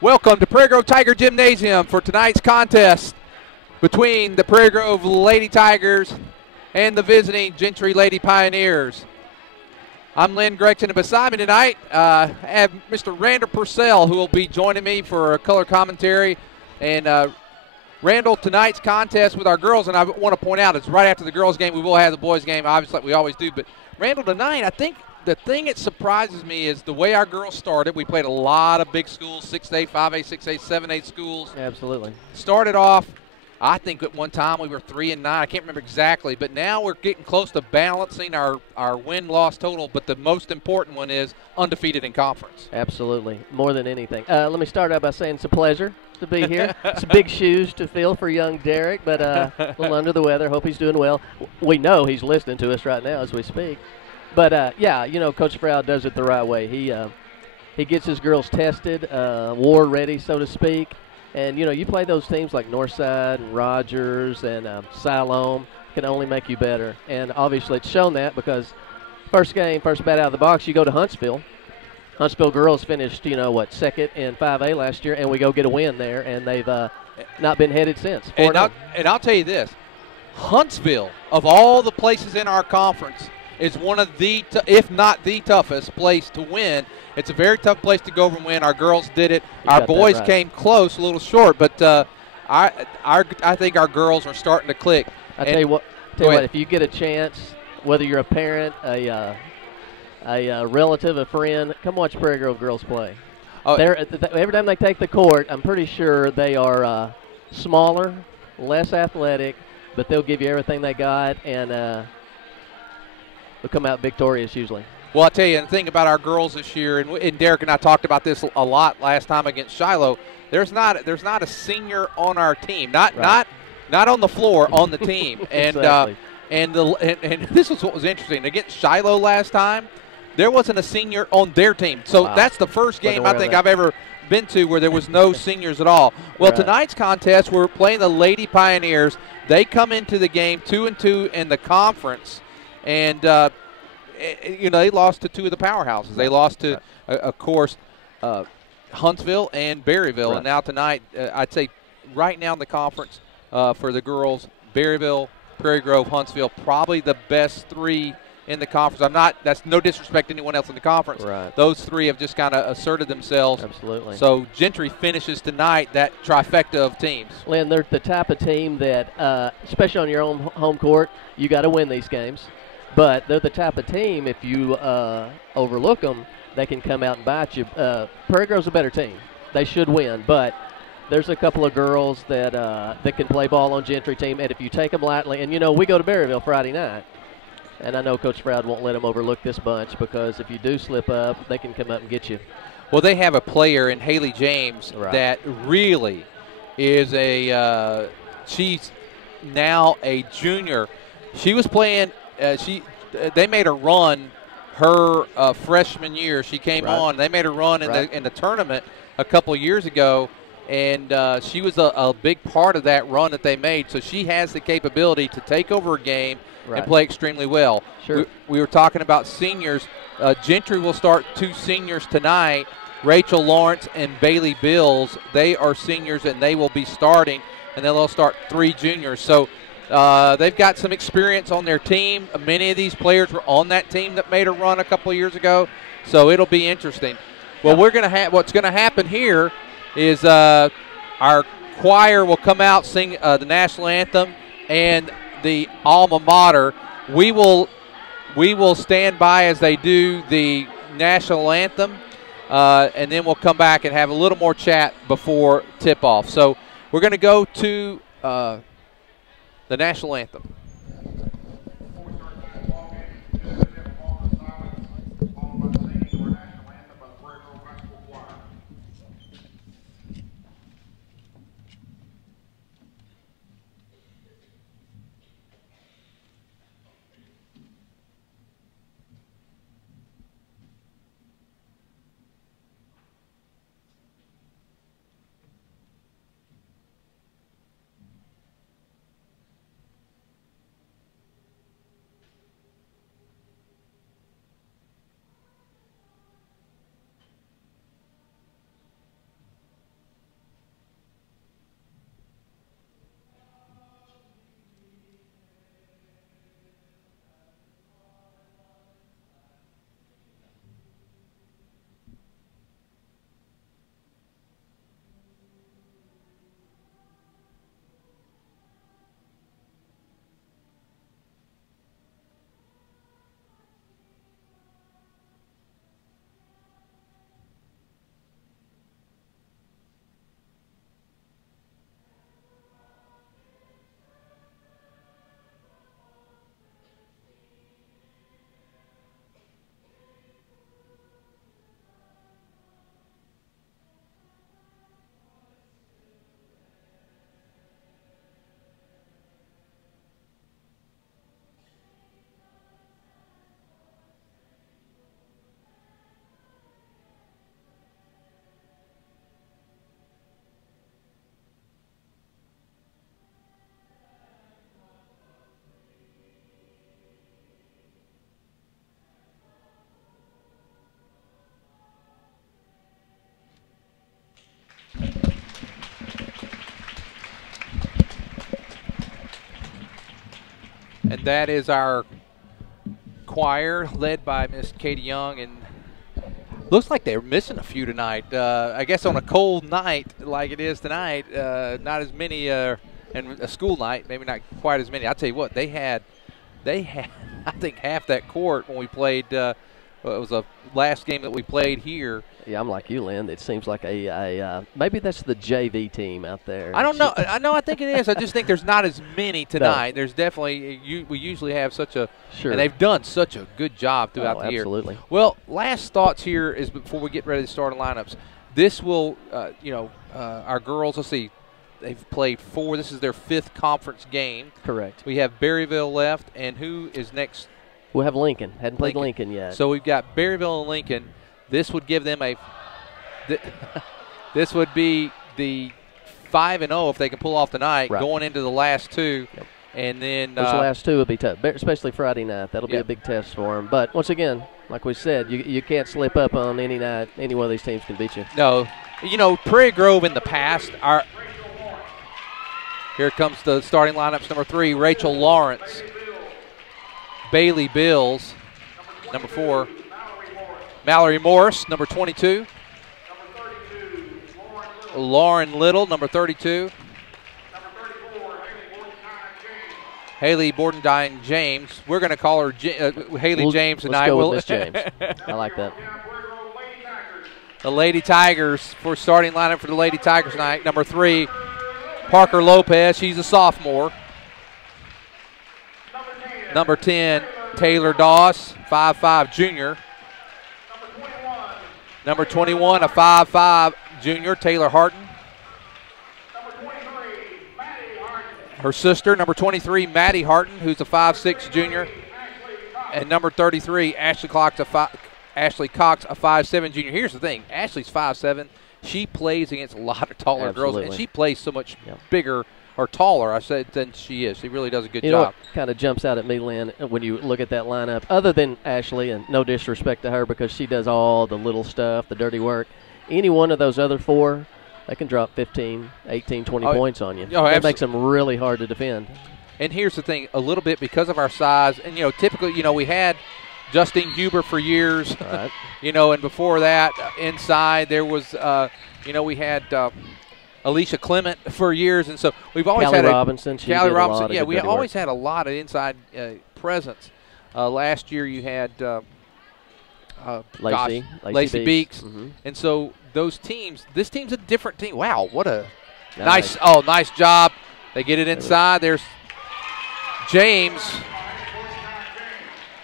Welcome to Prairie Grove Tiger Gymnasium for tonight's contest between the Prairie Grove Lady Tigers and the visiting Gentry Lady Pioneers. I'm Lynn Gregson, and beside me tonight I have Mr. Randall Purcell, who will be joining me for a color commentary. And Randall, tonight's contest with our girls, and I want to point out, it's right after the girls' game. We will have the boys' game, obviously, like we always do. But Randall, tonight, I think the thing that surprises me is the way our girls started. We played a lot of big schools, 6A, 5A, 6A, 7A schools. Absolutely. Started off, I think at one time we were 3-9. I can't remember exactly, but now we're getting close to balancing our win-loss total. But the most important one is undefeated in conference. Absolutely, more than anything. Let me start out by saying it's a pleasure to be here. It's big shoes to fill for young Derek, but a little under the weather. Hope he's doing well. We know he's listening to us right now as we speak. But, yeah, you know, Coach Froud does it the right way. He gets his girls tested, war ready, so to speak. And, you know, you play those teams like Northside and Rogers and Siloam can only make you better. And obviously it's shown that because first bat out of the box, you go to Huntsville. Huntsville girls finished, second in 5A last year, and we go get a win there, and they've not been headed since. And I'll tell you this, Huntsville, of all the places in our conference, is one of the, if not the toughest place to win. It's a very tough place to go over and win. Our girls did it. Our boys came close, a little short, but I think our girls are starting to click. I tell you what, if you get a chance, whether you're a parent, a relative, a friend, come watch Prairie Grove girls play. Oh, every time they take the court, I'm pretty sure they are smaller, less athletic, but they'll give you everything they got, and they'll come out victorious usually. Well, I'll tell you, the thing about our girls this year, and Derek and I talked about this a lot last time against Shiloh, there's not a senior on our team, not on the floor, on the team. And exactly. and this was what was interesting. Against Shiloh last time, there wasn't a senior on their team. So That's the first game I think I've ever been to where there was no seniors at all. Well, Tonight's contest, we're playing the Lady Pioneers. They come into the game 2-2 in the conference, and they lost to two of the powerhouses. They lost to, of course, Huntsville and Berryville. Right. And now tonight, I'd say right now in the conference for the girls, Berryville, Prairie Grove, Huntsville, probably the best three in the conference. That's no disrespect to anyone else in the conference. Right. Those three have just kind of asserted themselves. Absolutely. So Gentry finishes tonight that trifecta of teams. Lynn, they're the type of team that, especially on your own home court, you got to win these games. But they're the type of team, if you overlook them, they can come out and bite you. Prairie Grove's a better team. They should win, but there's a couple of girls that can play ball on Gentry team, and if you take them lightly, and, we go to Berryville Friday night, and I know Coach Froud won't let them overlook this bunch because if you do slip up, they can come up and get you. Well, they have a player in Haley James that really is she's now a junior. She was playing they made her run her freshman year. She came on. They made her run in the tournament a couple years ago, and she was a big part of that run that they made. So she has the capability to take over a game and play extremely well. Sure. We were talking about seniors. Gentry will start two seniors tonight, Rachel Lawrence and Bailey Bills. They are seniors, and they will be starting, and then they'll start three juniors. So they've got some experience on their team. Many of these players were on that team that made a run a couple of years ago, so it'll be interesting. Well, what's going to happen here is our choir will come out, sing the national anthem and the alma mater. We will stand by as they do the national anthem, and then we'll come back and have a little more chat before tip-off. So we're going to go to the national anthem. And that is our choir led by Miss Katie Young. And looks like they're missing a few tonight. I guess on a cold night like it is tonight, not as many, and a school night, maybe not quite as many. I'll tell you what, they had I think half that court when we played. It was a last game that we played here. Yeah, I'm like you, Lynn. It seems like maybe that's the JV team out there. I don't know. I think it is. I just think there's not as many tonight. No. There's definitely we usually have such a and they've done such a good job throughout the year. Absolutely. Well, last thoughts here is before we get ready to start lineups. This will, our girls. Let's see. They've played 4. This is their 5th conference game. Correct. We have Berryville left, and who is next? We'll have Lincoln. Hadn't played Lincoln yet. So we've got Berryville and Lincoln. This would give them this would be the 5-0 if they can pull off tonight, going into the last 2. Yep. And then those last 2 will be tough, especially Friday night. That'll be a big test for them. But once again, like we said, you can't slip up on any night. Any one of these teams can beat you. No. Prairie Grove in the past, here comes the starting lineups. Number 3, Rachel Lawrence. Bailey Bills, number 4. Mallory Morris, number 22. Lauren Little, number 32. Haley Bordendine James. We're going to call her Haley James tonight. Let's go with Miss James. I like that. The Lady Tigers for starting lineup for the Lady Tigers tonight. Number 3, Parker Lopez. She's a sophomore. Number 10, Taylor Doss, 5'5" junior. Number 21, a 5'5" junior, Taylor Harton. Her sister, number 23, Maddie Harton, who's a 5'6" junior. And number 33, Ashley Cox, a 5'7" junior. Here's the thing, Ashley's 5'7". She plays against a lot of taller girls, and she plays so much bigger or taller, I said, than she is. She really does a good job. Kind of jumps out at me, Lynn, when you look at that lineup. Other than Ashley, and no disrespect to her because she does all the little stuff, the dirty work, any one of those other 4, they can drop 15, 18, 20 points on you. That makes them really hard to defend. And here's the thing, a little bit because of our size, and, typically, we had Justine Huber for years, right. And before that, inside there was, we had Alicia Clement for years, and so we've always Callie had Robinson. Callie Robinson, we always had a lot of inside presence. Last year you had Lacey Beeks, and so those teams. This team's a different team. Wow, what a nice job. They get it inside. There's James.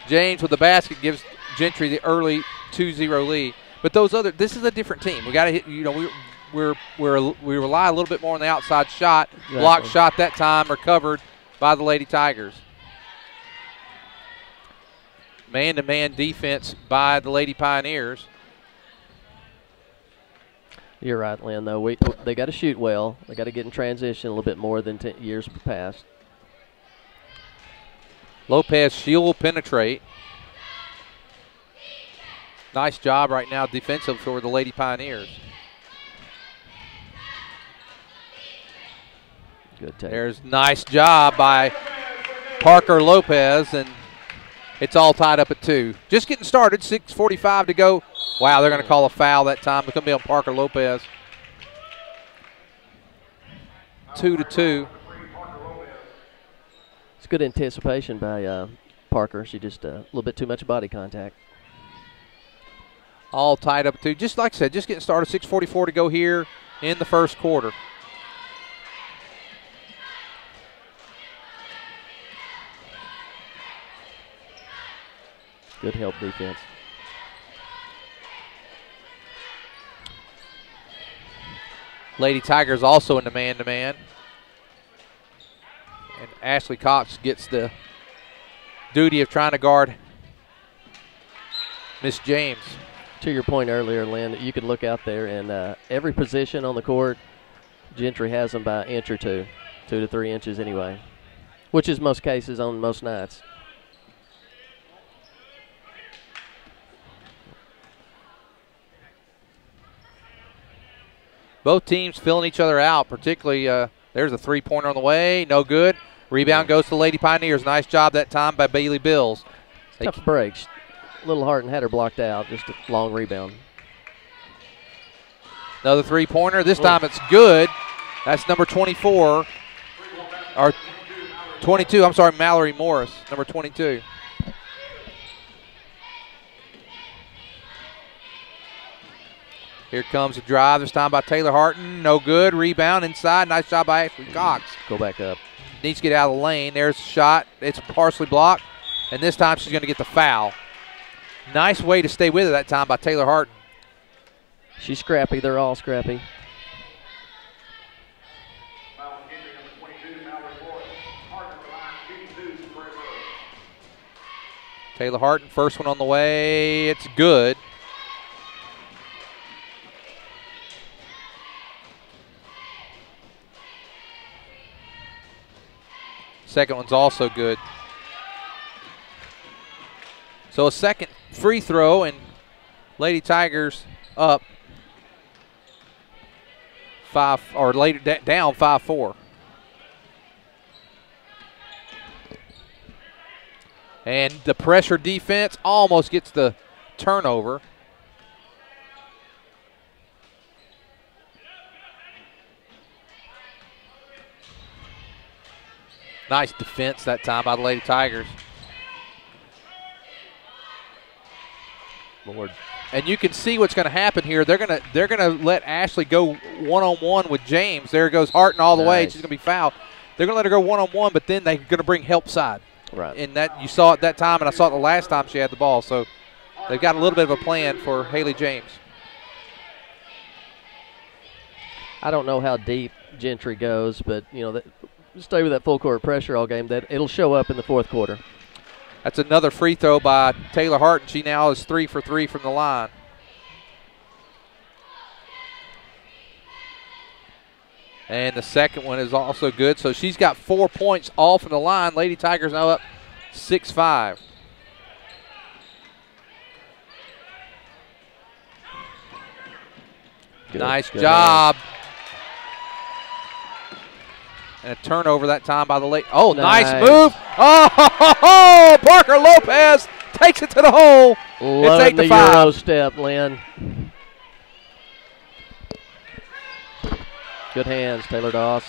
James with the basket gives Gentry the early 2-0 lead. But this is a different team. We got to hit. We rely a little bit more on the outside shot. Exactly. Block shot that time recovered by the Lady Tigers. Man-to-man defense by the Lady Pioneers. You're right, Lynn, though. They got to shoot well. They got to get in transition a little bit more than years past. Lopez, she will penetrate. Nice job right now defensive for the Lady Pioneers. Good take. There's nice job by Parker Lopez, and it's all tied up at 2. Just getting started, 6:45 to go. Wow, they're going to call a foul that time. It's going to be on Parker Lopez. 2-2. It's good anticipation by Parker. She just a little bit too much body contact. All tied up at 2. Just like I said, just getting started, 6:44 to go here in the first quarter. Good help defense. Lady Tigers also in the man-to-man. And Ashley Cox gets the duty of trying to guard Miss James. To your point earlier, Lynn, you could look out there and every position on the court, Gentry has them by an inch or 2 to 3 inches anyway, which is most cases on most nights. Both teams filling each other out, particularly there's a three-pointer on the way, no good. Rebound goes to the Lady Pioneers. Nice job that time by Bailey Bills. Tough breaks. Little Harton had her blocked out. Just a long rebound. Another three-pointer. This time it's good. That's number 24. Or 22. I'm sorry, Mallory Morris, number 22. Here comes a drive. This time by Taylor Harton. No good. Rebound inside. Nice job by Ashley Cox. Go back up. Needs to get out of the lane. There's a shot. It's partially blocked. And this time she's going to get the foul. Nice way to stay with it that time by Taylor Harton. She's scrappy. They're all scrappy. Taylor Harton, first one on the way. It's good. Second one's also good. So a second free throw, and Lady Tigers up down 5-4. And the pressure defense almost gets the turnover. Nice defense that time by the Lady Tigers. Lord. And you can see what's going to happen here. They're gonna let Ashley go one-on-one with James. There goes Harton all the way. She's going to be fouled. They're going to let her go one-on-one, but then they're going to bring help side. Right. And that you saw it that time, and I saw it the last time she had the ball. So they've got a little bit of a plan for Haley James. I don't know how deep Gentry goes, but stay with that full court pressure all game. That it'll show up in the fourth quarter. That's another free throw by Taylor Harton. She now is 3 for 3 from the line. And the second one is also good. So she's got 4 points all from the line. Lady Tigers now up 6-5. Nice job. And a turnover that time by the late. Oh, nice move. Oh, Parker Lopez takes it to the hole. It's 8-5. Euro step, Lynn. Good hands, Taylor Doss.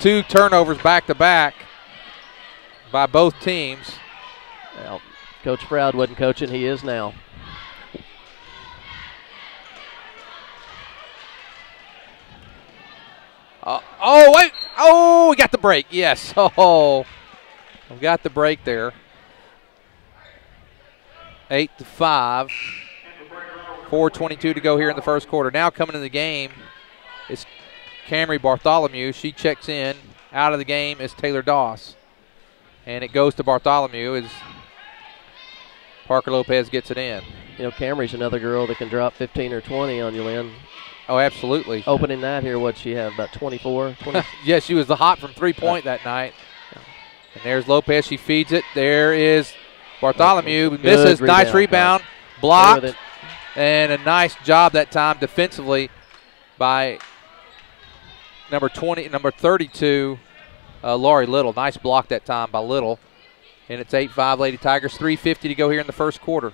Two turnovers back-to-back by both teams. Well, Coach Froud wasn't coaching. He is now. Wait. Oh, we got the break. Yes. Oh, we got the break there. 8-5. 4:22 to go here in the first quarter. Now coming in the game is Camry Bartholomew. She checks in. Out of the game is Taylor Doss. And it goes to Bartholomew as Parker Lopez gets it in. Camry's another girl that can drop 15 or 20 on you, Lynn. Oh, absolutely. Opening night here, what'd she have, about 24? 20? Yes, she was the hot from three-point that night. And there's Lopez. She feeds it. There is Bartholomew. Misses. Nice rebound. Blocked. And a nice job that time defensively by number 32, Laurie Little. Nice block that time by Little. And it's 8-5 Lady Tigers. 3:50 to go here in the first quarter.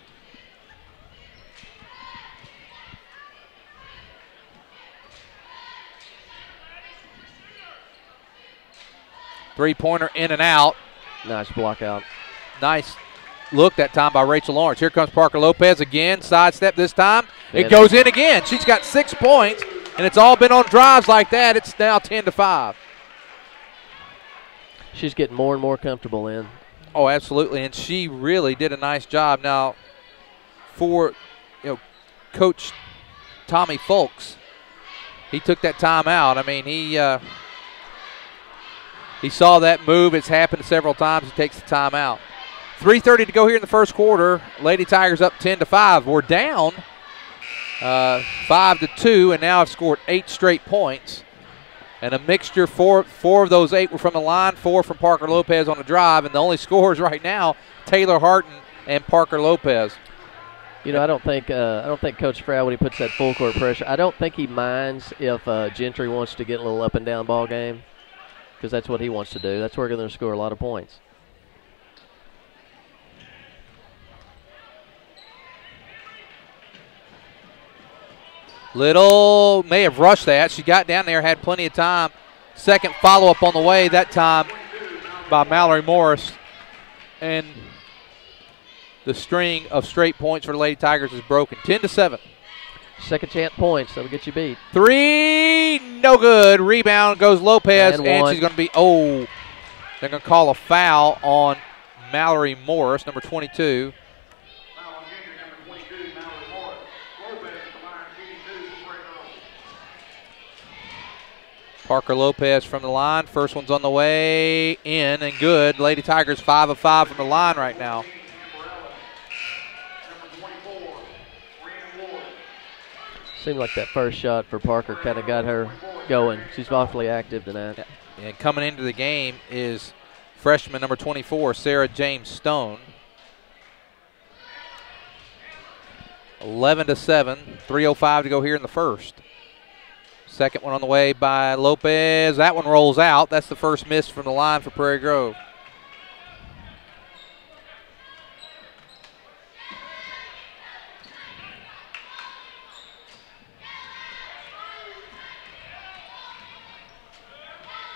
Three-pointer in and out. Nice block out. Nice look that time by Rachel Lawrence. Here comes Parker Lopez again. Sidestep this time. It goes in again. She's got 6 points, and it's all been on drives like that. It's now 10-5. She's getting more and more comfortable in. Oh, absolutely, and she really did a nice job. Now, for Coach Tommy Folks, he took that time out. I mean, he saw that move. It's happened several times. He takes the time out. 3:30 to go here in the first quarter. Lady Tigers up 10-5. We're down 5-2, and now have scored 8 straight points. And a mixture, four of those 8 were from the line, 4 from Parker Lopez on the drive, and the only scorers right now, Taylor Harton and Parker Lopez. I don't think Coach Froud, when he puts that full court pressure, I don't think he minds if Gentry wants to get a little up and down ball game. because that's what he wants to do. That's where they're going to score a lot of points. Little may have rushed that. She got down there, had plenty of time. Second follow-up on the way, that time by Mallory Morris. And the string of straight points for the Lady Tigers is broken. 10-7. Second chance points. That'll get you beat. 3, no good. Rebound goes Lopez, and she's going to be, they're going to call a foul on Mallory Morris, number 22. Parker Lopez from the line. First one's on the way, in and good. Lady Tigers 5 of 5 from the line right now. Seemed like that first shot for Parker kind of got her going. She's awfully active tonight. And coming into the game is freshman number 24, Sarah James Stone. 11-7, 3:05 to go here in the first. Second one on the way by Lopez. That one rolls out. That's the first miss from the line for Prairie Grove.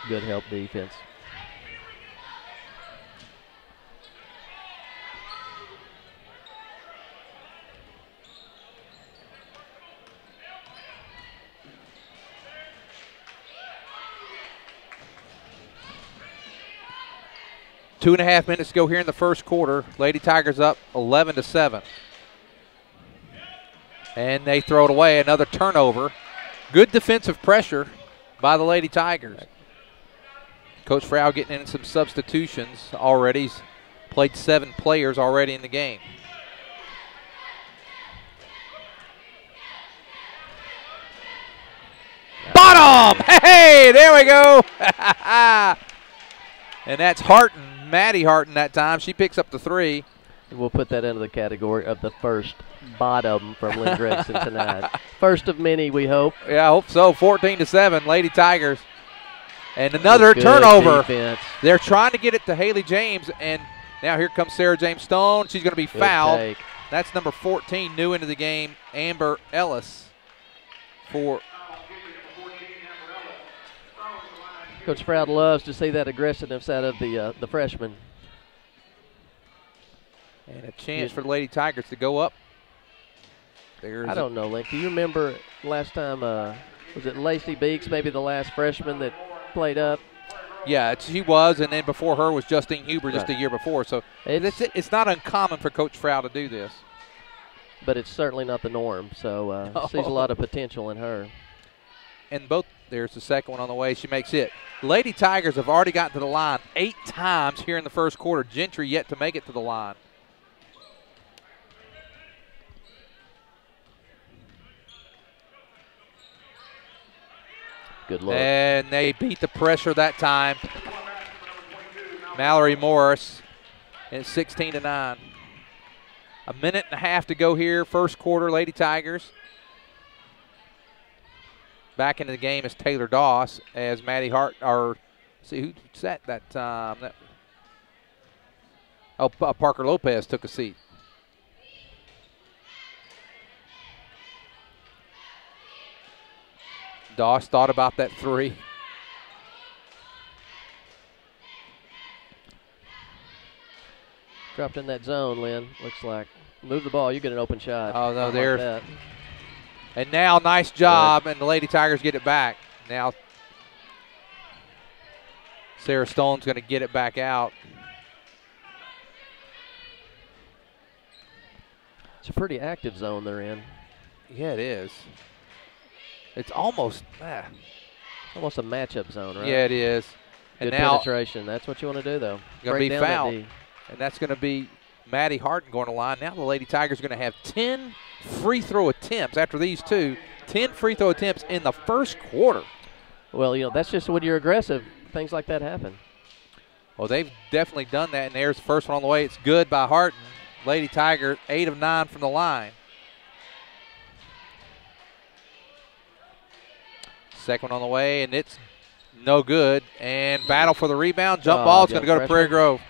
Good help defense. Two and a half minutes to go here in the first quarter. Lady Tigers up 11-7. And they throw it away. Another turnover. Good defensive pressure by the Lady Tigers. Coach Frau getting in some substitutions already. He's played 7 players already in the game. Bottom! Hey, there we go. And that's Harton, Maddie Harton that time. She picks up the 3. We'll put that into the category of the first bottom from Lynn Gregson tonight. First of many, we hope. Yeah, I hope so. 14-7, Lady Tigers. And another turnover. Defense. They're trying to get it to Haley James, and now here comes Sarah James Stone. She's going to be fouled. Take. That's number 14, new into the game, Amber Ellis. For Coach Froud loves to see that aggressiveness out of the freshman. And a chance for the Lady Tigers to go up. I don't know, Link. Do you remember last time, was it Lacey Beeks, maybe the last freshman that played up? Yeah, she was, and then before her was Justine Huber just a year before. So it's not uncommon for Coach Frau to do this. But it's certainly not the norm, so sees a lot of potential in her. And there's the second one on the way. She makes it. Lady Tigers have already gotten to the line 8 times here in the first quarter. Gentry yet to make it to the line. Good look. And they beat the pressure that time. Mallory Morris, and it's 16-9. A minute and a half to go here, first quarter, Lady Tigers. Back into the game is Taylor Doss as Maddie Hart, or see who sat that time. Parker Lopez took a seat. Doss thought about that 3. Dropped in that zone, Lynn, looks like. Move the ball, you get an open shot. Oh, no, there's like and now, nice job, and the Lady Tigers get it back. Now, Sarah Stone's going to get it back out. It's a pretty active zone they're in. Yeah, it is. It's almost almost a matchup zone, right? Yeah, it is. Good and now, penetration. That's what you want to do, though. Going to be fouled. And that's going to be Maddie Harton going to line. Now the Lady Tigers are going to have 10 free throw attempts after these 2. 10 free throw attempts in the first quarter. Well, that's just when you're aggressive. Things like that happen. Well, they've definitely done that, and there's the first one on the way. It's good by Harton. Lady Tiger, 8 of 9 from the line. Second one on the way, and it's No good. And battle for the rebound. Jump ball is going to go to Prairie Grove.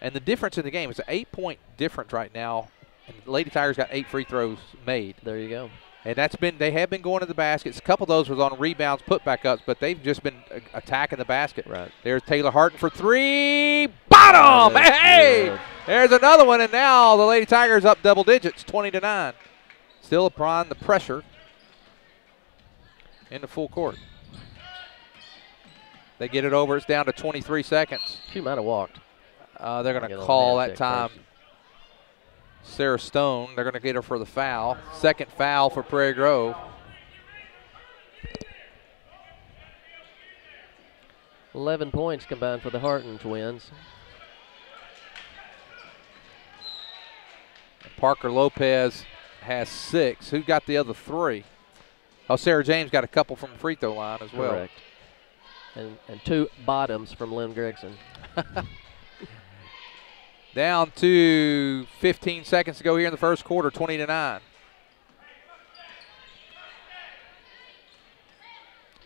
And the difference in the game is an 8-point difference right now. And the Lady Tigers got 8 free throws made. There you go. And they have been going to the baskets. A couple of those was on rebounds, putback-ups, but they've just been attacking the basket. Right. There's Taylor Harton for 3. Bottom! Hey! Good. There's another one, and now the Lady Tigers up double digits, 20-9. Still applying the pressure in the full court. They get it over. It's down to 23 seconds. She might have walked. They're going to call that time. Sarah Stone, they're going to get her for the foul. Second foul for Prairie Grove. $11 points combined for the Harton twins. Parker Lopez has 6. Who got the other 3? Oh, Sarah James got a couple from the free throw line as well. Correct. And 2 bottoms from Lynn Gregson. Down to 15 seconds to go here in the first quarter, 20-9. Man,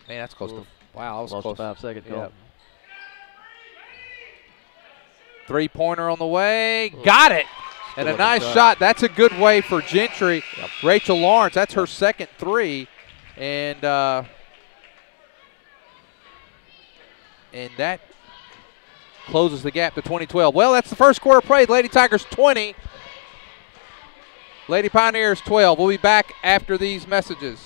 that's close to, wow, that was almost close. A 5-second call. Yep. Three-pointer on the way, got it. And a nice shot. That's a good way for Gentry. Yep. Rachel Lawrence, that's her second 3. And that closes the gap to 20-12. Well, that's the first quarter played. Lady Tigers 20. Lady Pioneers 12. We'll be back after these messages.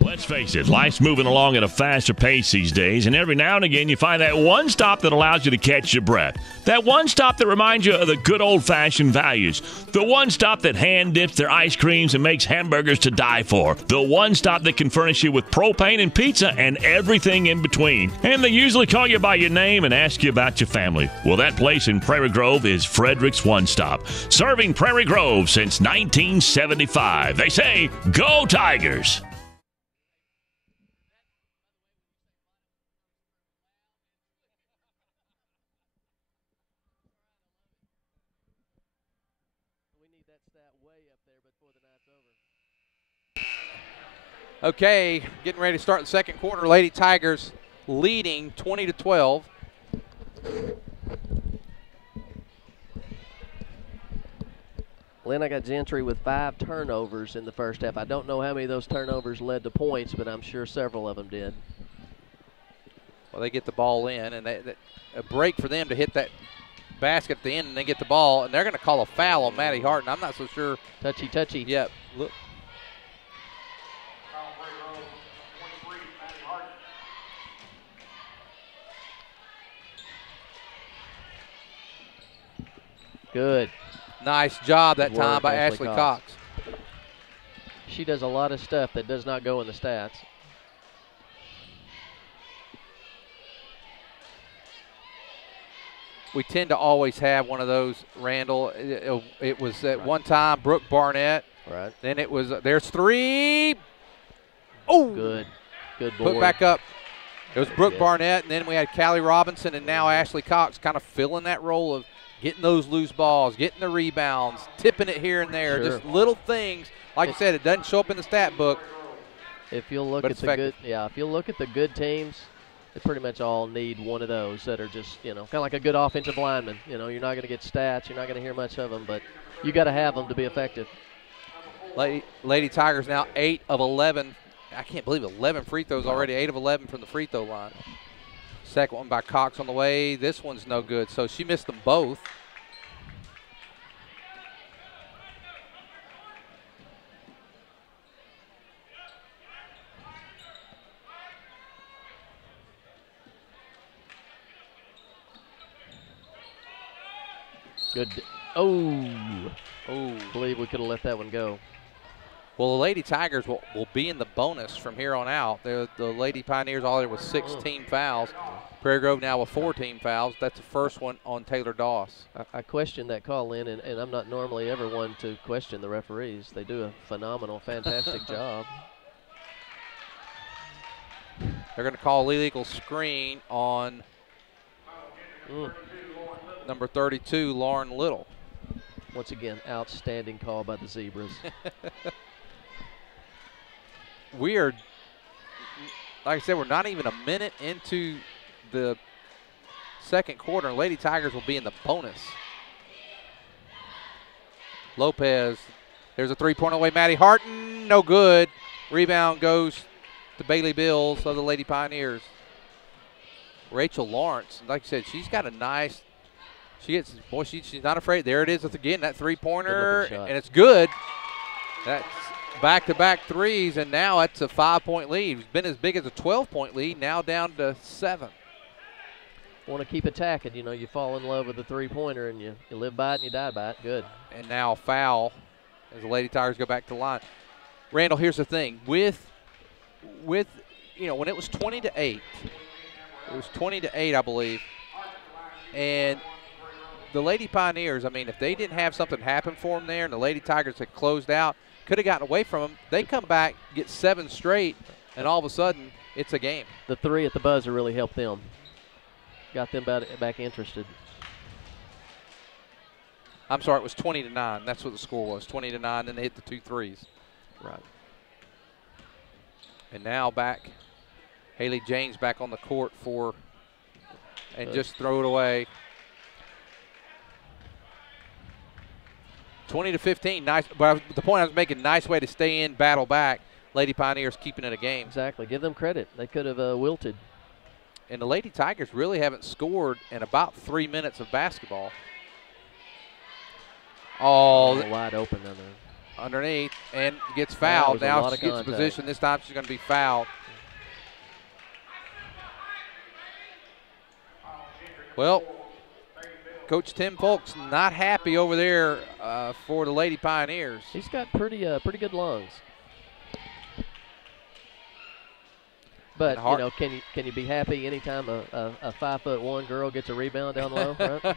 Let's face it, life's moving along at a faster pace these days, and every now and again you find that one stop that allows you to catch your breath. That one stop that reminds you of the good old-fashioned values. The one stop that hand dips their ice creams and makes hamburgers to die for. The one stop that can furnish you with propane and pizza and everything in between. And they usually call you by your name and ask you about your family. Well, that place in Prairie Grove is Frederick's One Stop, serving Prairie Grove since 1975. They say, go Tigers! Okay, getting ready to start the second quarter. Lady Tigers leading 20-12. Lynn, I got Gentry with 5 turnovers in the first half. I don't know how many of those turnovers led to points, but I'm sure several of them did. Well, they get the ball in, and a break for them to hit that basket at the end, and they get the ball, and they're going to call a foul on Maddie Harton. I'm not so sure. Touchy. Yep. Look. Good. Nice job that time by Ashley Cox. She does a lot of stuff that does not go in the stats. We tend to always have one of those, Randall. It was at one time Brooke Barnett. Right. Then it was, there's 3. Oh! Good board. Put back up. It was Brooke Barnett, and then we had Callie Robinson, and now Ashley Cox kind of filling that role of getting those loose balls, getting the rebounds, tipping it here and there. Sure. Just little things. Like I said, it doesn't show up in the stat book. If you'll look at if you'll look at the good teams, they pretty much all need one of those that are just, kind of like a good offensive lineman. You're not going to get stats, you're not going to hear much of them, but you got to have them to be effective. Lady Tigers now 8 of 11. I can't believe 11 free throws already. 8 of 11 from the free throw line. Second one by Cox on the way. This one's no good, so she missed them both. Good. Oh, I believe we could have let that one go. Well, the Lady Tigers will be in the bonus from here on out. The Lady Pioneers all there with 16 fouls. Prairie Grove now with 14 fouls. That's the first one on Taylor Doss. I questioned that call, Lynn, and I'm not normally ever one to question the referees. They do a phenomenal, fantastic job. They're going to call illegal screen on number 32, Lauren Little. Once again, outstanding call by the Zebras. we are, like I said, we're not even a minute into the second quarter, and Lady Tigers will be in the bonus. Lopez, there's a three-point away. Maddie Harton, no good. Rebound goes to Bailey Bills of the Lady Pioneers. Rachel Lawrence, like I said, she's got a nice, she's not afraid. There it is again, that three-pointer, and it's good. That's back-to-back threes, and now it's a 5-point lead. It's been as big as a 12-point lead, now down to 7. Want to keep attacking. You know, you fall in love with the three-pointer, and you live by it and you die by it. Good. And now a foul as the Lady Tigers go back to the line. Randall, here's the thing. With you know, when it was 20-8, it was 20-8, I believe, and the Lady Pioneers, I mean, if they didn't have something happen for them there and the Lady Tigers had closed out, could have gotten away from them, they come back, get 7 straight, and all of a sudden it's a game. The three at the buzzer really helped them. Got them back interested. I'm sorry, it was 20-9. That's what the score was, 20-9, then they hit the 2 threes. Right. And now back, Haley James back on the court and just throw it away. 20-15, nice. But the point I was making, nice way to stay in, battle back. Lady Pioneers keeping it a game. Exactly. Give them credit. They could have wilted. And the Lady Tigers really haven't scored in about 3 minutes of basketball. Oh, wide open underneath, and gets fouled. Now she gets position. This time she's going to be fouled. Well, Coach Tim Folks not happy over there for the Lady Pioneers. He's got pretty good lungs. But you know, can you be happy anytime a 5'1" girl gets a rebound down low? Right?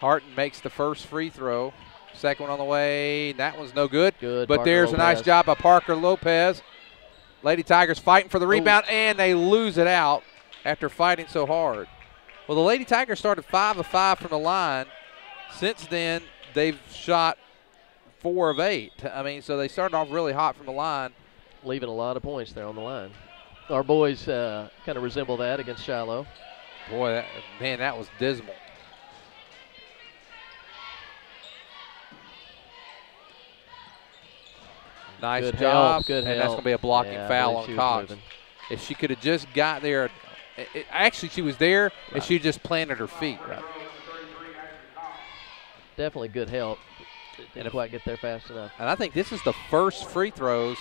Harton makes the first free throw. Second one on the way. That one's no good. Good. But Parker there's Lopez. a nice job by Parker Lopez. Lady Tigers fighting for the rebound, and they lose it out after fighting so hard. Well, the Lady Tigers started 5 of 5 from the line. Since then, they've shot 4 of 8. I mean, so they started off really hot from the line. Leaving a lot of points there on the line. Our boys kind of resemble that against Shiloh. Boy, that was dismal. Nice good job. Help, good and help. That's going to be a blocking foul on Cox. Moving. If she could have just got there, actually she was there, right. and she just planted her feet. Right. Definitely good help. Didn't quite get there fast enough. And I think this is the first free throws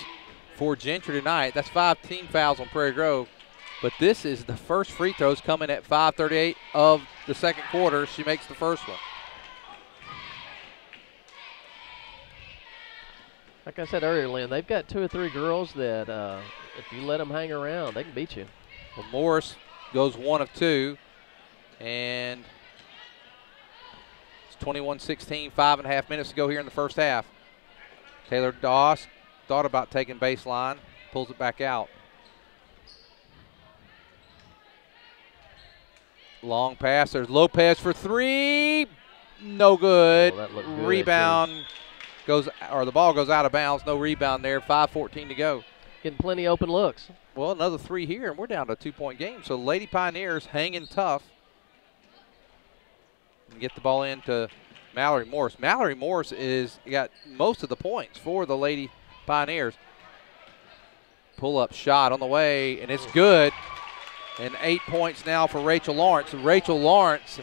for Gentry tonight. That's 5 team fouls on Prairie Grove. But this is the first free throws coming at 5:38 of the second quarter. She makes the first one. Like I said earlier, Lynn, they've got 2 or 3 girls that if you let them hang around, they can beat you. Well, Morris goes 1 of 2. And it's 21-16, 5.5 minutes to go here in the first half. Taylor Doss thought about taking baseline, pulls it back out. Long pass. There's Lopez for 3. No good. Oh, that looked good. Rebound goes, or the ball goes out of bounds. No rebound there. 5:14 to go. Getting plenty open looks. Well, another 3 here, and we're down to a 2-point game. So Lady Pioneers hanging tough. And get the ball into Mallory Morris. Mallory Morris got most of the points for the Lady Pioneers. Pull-up shot on the way, and it's good. And 8 points now for Rachel Lawrence. Rachel Lawrence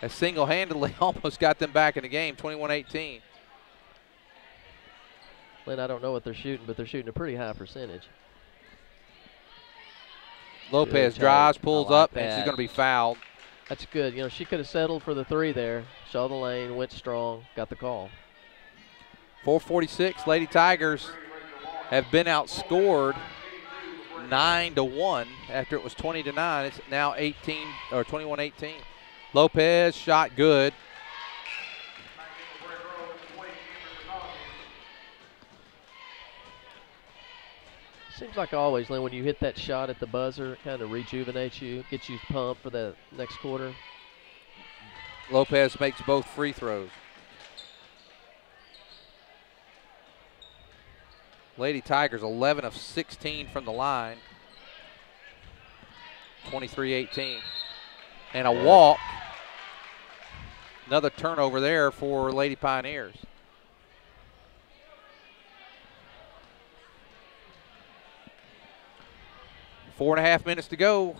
has single-handedly almost got them back in the game, 21-18. Lynn, I don't know what they're shooting, but they're shooting a pretty high percentage. Lopez drives, pulls up, and she's going to be fouled. That's good. You know, she could have settled for the 3 there. Saw the lane, went strong, got the call. 4:46, Lady Tigers have been outscored 9-1 after it was 20-9. It's now 21-18. Lopez shot good. Seems like always, Lynn, when you hit that shot at the buzzer, it kind of rejuvenates you, gets you pumped for the next quarter. Lopez makes both free throws. Lady Tigers 11 of 16 from the line. 23-18. And a walk. Another turnover there for Lady Pioneers. Four and a half minutes to go.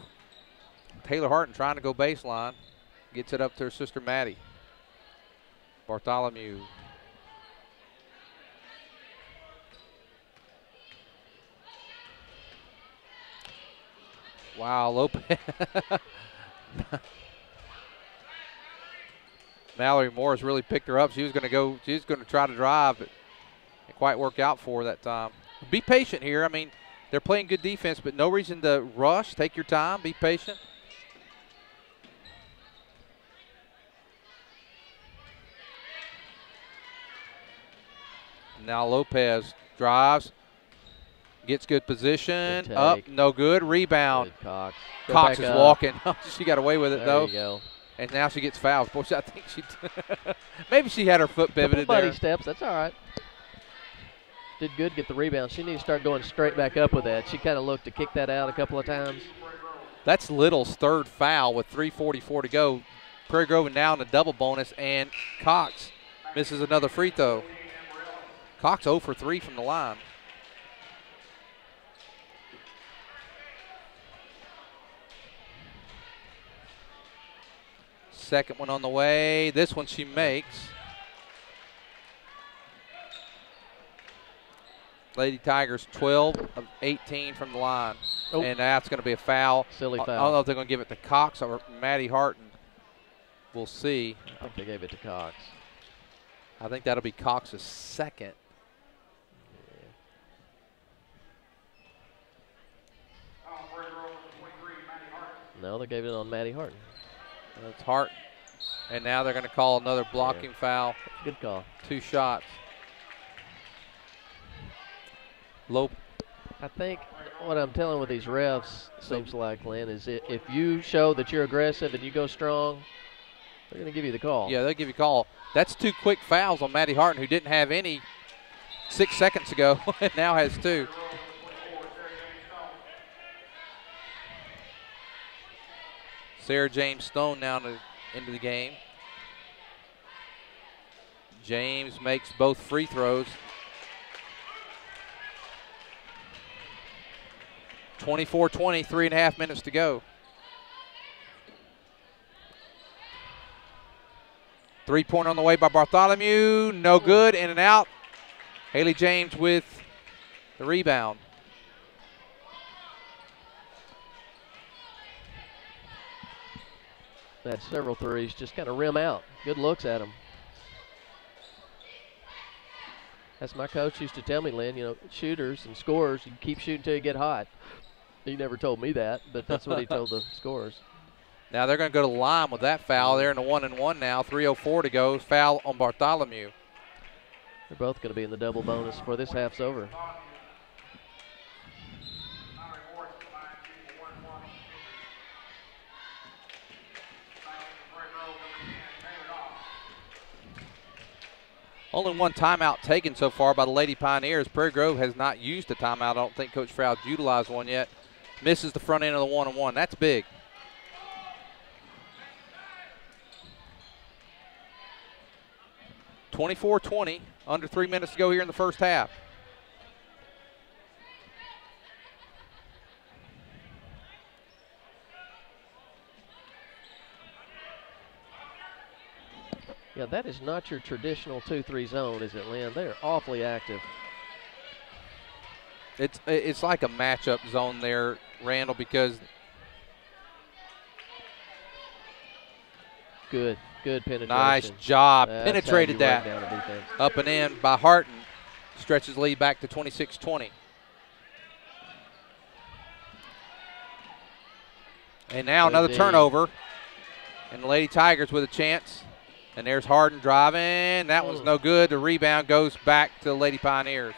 Taylor Harton trying to go baseline. Gets it up to her sister Maddie. Bartholomew. Wow, Lopez. Mallory Morris really picked her up. She was going to try to drive, but it quite worked out for her that time. Be patient here. I mean, they're playing good defense, but no reason to rush. Take your time. Be patient. Now Lopez drives. Gets good position. Good Up, no good. Rebound. Good Cox. Cox is walking. She got away with it, there though. You go. And now she gets fouled. Boy, I think she maybe she had her foot pivoted buddy there. steps. That's all right. Did good get the rebound. She needs to start going straight back up with that. She kind of looked to kick that out a couple of times. That's Little's third foul with 3:44 to go. Prairie Grove now in a double bonus, and Cox misses another free throw. Cox 0 for 3 from the line. Second one on the way. This one she makes. Lady Tigers 12 of 18 from the line. Oh. And that's going to be a foul. Silly foul. I don't know if they're going to give it to Cox or Maddie Harton. We'll see. I think they gave it to Cox. I think that'll be Cox's second. No, they gave it on Maddie Harton. That's Harton. And now they're going to call another blocking foul. Good call. 2 shots. Low. I think what I'm telling with these refs seems like, Lynn, is if you show that you're aggressive and you go strong, they're going to give you the call. Yeah, they'll give you a call. That's 2 quick fouls on Maddie Harton, who didn't have any 6 seconds ago, and now has 2. Sarah James Stone now into the game. James makes both free throws. 24-20, 3.5 minutes to go. 3-point on the way by Bartholomew. No good, in and out. Haley James with the rebound. Had several threes, just kind of rim out. Good looks at them. As my coach used to tell me, Lynn, you know, shooters and scorers, you keep shooting until you get hot. He never told me that, but that's what he told the scorers. Now they're going to go to the line with that foul. They're in the 1-and-1 now. 3:04 to go. Foul on Bartholomew. They're both going to be in the double bonus before this half's over. Only one timeout taken so far by the Lady Pioneers. Prairie Grove has not used a timeout. I don't think Coach Froud's utilized one yet. Misses the front end of the 1-and-1. That's big. (24-20), under 3 minutes to go here in the first half. Yeah, that is not your traditional 2-3 zone, is it, Lynn? They are awfully active. It's like a matchup zone there, Randall, because good penetration. Nice job. That's Penetrated how you that. run down a defense. Up and in by Harton. Stretches lead back to 26-20. And now another turnover. And the Lady Tigers with a chance. And there's Harden driving. That one's no good. The rebound goes back to the Lady Pioneers.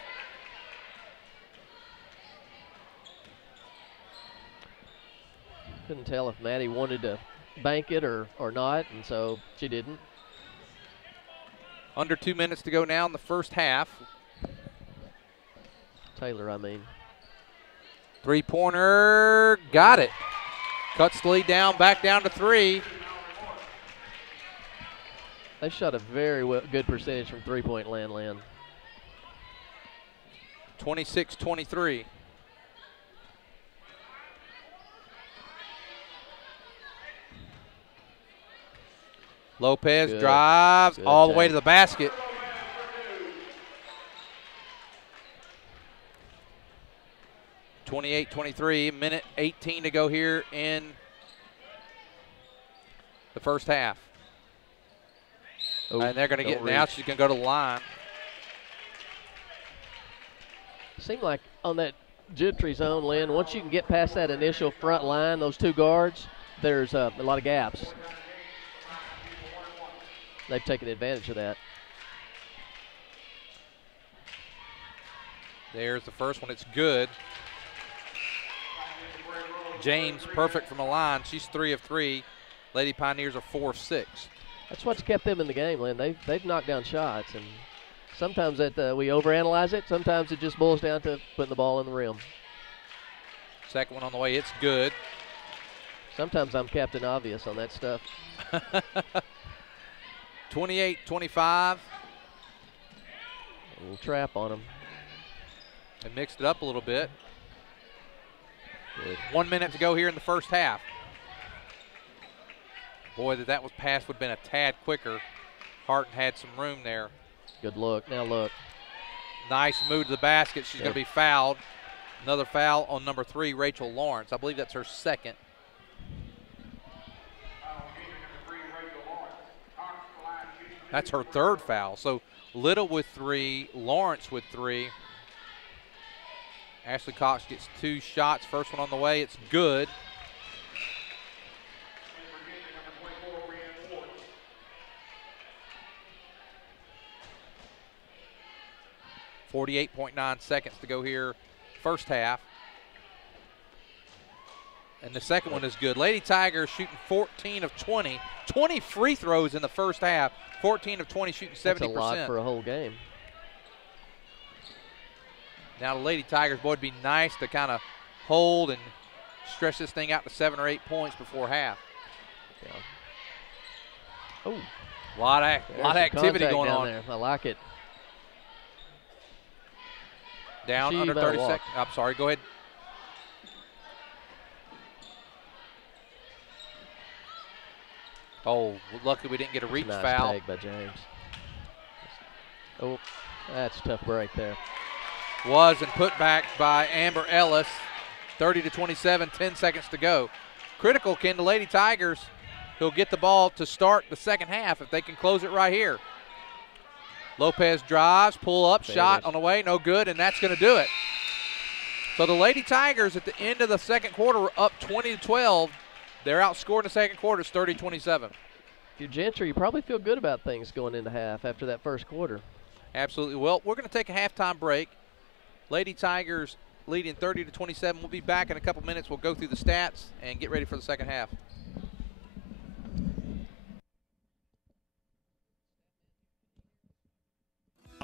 Couldn't tell if Maddie wanted to bank it or not, and so she didn't. Under 2 minutes to go now in the first half. Taylor, I mean. Three-pointer, got it. Cuts the lead down, back down to 3. They shot a very good percentage from three-point land. 26-23. Lopez drives all the way to the basket. (28-23), minute 18 to go here in the first half. And they're going to get now. She's going to go to the line. Seemed like on that Gentry zone, Lynn, once you can get past that initial front line, those two guards, there's a lot of gaps. They've taken advantage of that. There's the first one. It's good. James, perfect from the line. She's 3 of 3. Lady Pioneers are 4 of 6. That's what's kept them in the game, Lynn. They've knocked down shots, and sometimes we overanalyze it. Sometimes it just boils down to putting the ball in the rim. Second one on the way. It's good. Sometimes I'm Captain Obvious on that stuff. 28-25. A little trap on them. They mixed it up a little bit. Good. 1 minute to go here in the first half. Boy, that was passed would have been a tad quicker. Harton had some room there. Good look. Now look. Nice move to the basket. She's going to be fouled. Another foul on number 3, Rachel Lawrence. I believe that's her second. That's her third foul. So Little with 3, Lawrence with 3. Ashley Cox gets 2 shots. First one on the way. It's good. .9 seconds to go here, first half. And the second one is good. Lady Tigers shooting 14 of 20. 20 free throws in the first half. 14 of 20 shooting 70%. That's a lot for a whole game. Now the Lady Tigers, boy, it'd be nice to kind of hold and stretch this thing out to 7 or 8 points before half. Yeah. Oh, a lot of activity going on there. I like it. Down under 30 seconds. I'm sorry, go ahead. Oh, lucky we didn't get a reach foul. Take by James. Oh, that's a tough break there. Was and put back by Amber Ellis. 30-27, 10 seconds to go. Critical, can the Lady Tigers, who'll get the ball to start the second half if they can close it right here. Lopez drives, pull up, shot on the way, no good, and that's going to do it. So the Lady Tigers at the end of the second quarter were up 20-12. They're outscored in the second quarter. It's 30-27. If you're Gentry, you probably feel good about things going into half after that first quarter. Absolutely. Well, we're going to take a halftime break. Lady Tigers leading 30-27. We'll be back in a couple minutes. We'll go through the stats and get ready for the second half.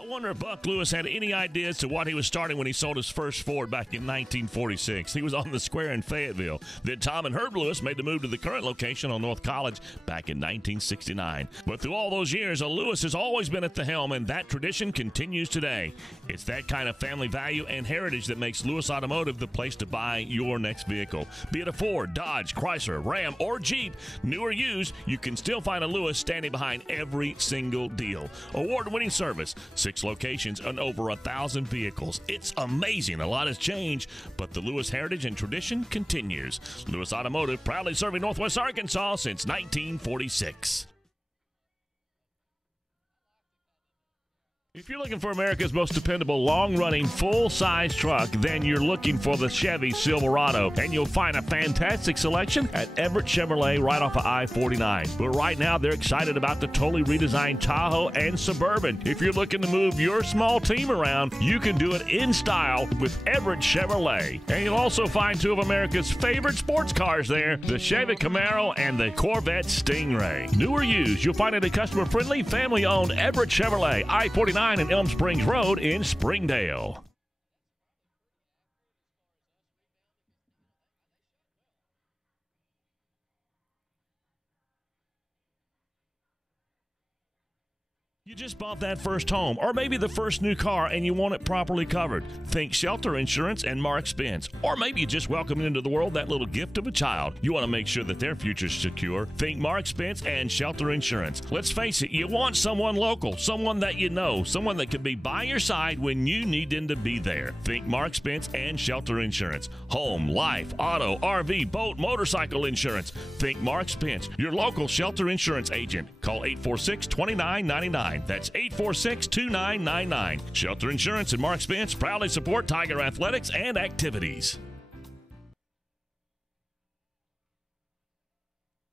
I wonder if Buck Lewis had any idea as to what he was starting when he sold his first Ford back in 1946. He was on the square in Fayetteville. Then Tom and Herb Lewis made the move to the current location on North College back in 1969. But through all those years, a Lewis has always been at the helm, and that tradition continues today. It's that kind of family value and heritage that makes Lewis Automotive the place to buy your next vehicle. Be it a Ford, Dodge, Chrysler, Ram, or Jeep, new or used, you can still find a Lewis standing behind every single deal. Award-winning service, 6 locations and over 1,000 vehicles. It's amazing. A lot has changed, but the Lewis heritage and tradition continues. Lewis Automotive, proudly serving Northwest Arkansas since 1946. If you're looking for America's most dependable, long-running, full-size truck, then you're looking for the Chevy Silverado. And you'll find a fantastic selection at Everett Chevrolet right off of I-49. But right now, they're excited about the totally redesigned Tahoe and Suburban. If you're looking to move your small team around, you can do it in style with Everett Chevrolet. And you'll also find 2 of America's favorite sports cars there, the Chevy Camaro and the Corvette Stingray. New or used, you'll find it at customer-friendly, family-owned Everett Chevrolet, I-49 and Elm Springs Road in Springdale. You just bought that first home, or maybe the first new car, and you want it properly covered. Think Shelter Insurance and Mark Spence. Or maybe you just welcomed into the world that little gift of a child. You want to make sure that their future's secure. Think Mark Spence and Shelter Insurance. Let's face it, you want someone local, someone that you know, someone that can be by your side when you need them to be there. Think Mark Spence and Shelter Insurance. Home, life, auto, RV, boat, motorcycle insurance. Think Mark Spence, your local Shelter Insurance agent. Call 846-2999. That's 846-2999. Shelter Insurance and Mark Spence proudly support Tiger athletics and activities.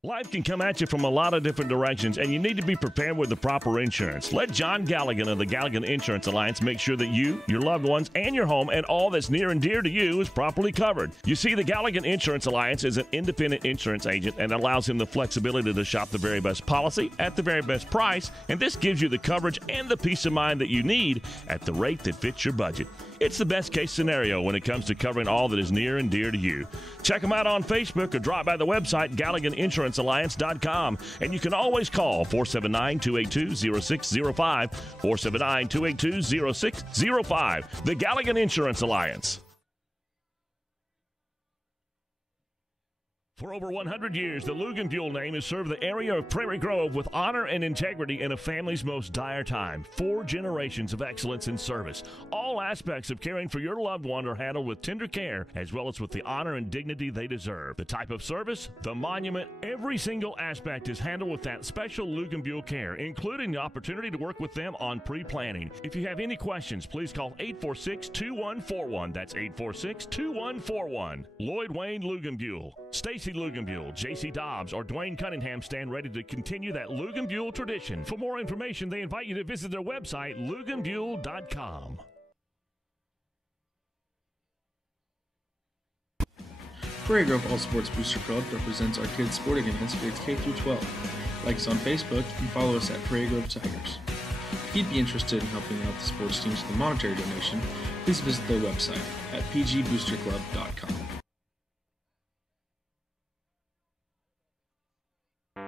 Life can come at you from a lot of different directions, and you need to be prepared with the proper insurance. Let John Galligan of the Galligan Insurance Alliance make sure that you, your loved ones, and your home and all that's near and dear to you is properly covered. You see, the Galligan Insurance Alliance is an independent insurance agent and allows him the flexibility to shop the very best policy at the very best price, and this gives you the coverage and the peace of mind that you need at the rate that fits your budget. It's the best case scenario when it comes to covering all that is near and dear to you. Check them out on Facebook or drop by the website GalliganInsuranceAlliance.com. And you can always call 479-282-0605, 479-282-0605. The Galligan Insurance Alliance. For over 100 years, the Luganbuehl name has served the area of Prairie Grove with honor and integrity in a family's most dire time. 4 generations of excellence in service. All aspects of caring for your loved one are handled with tender care, as well as with the honor and dignity they deserve. The type of service, the monument, every single aspect is handled with that special Luganbuehl care, including the opportunity to work with them on pre-planning. If you have any questions, please call 846-2141. That's 846-2141. Lloyd Wayne Luganbuehl. Stacy Luganbuehl, J.C. Dobbs, or Dwayne Cunningham stand ready to continue that Luganbuehl tradition. For more information, they invite you to visit their website, luganbuehl.com. Prairie Grove All Sports Booster Club represents our kids' sporting events grades K through 12. Like us on Facebook and follow us at Prairie Grove Tigers. If you'd be interested in helping out the sports teams with a monetary donation, please visit their website at pgboosterclub.com.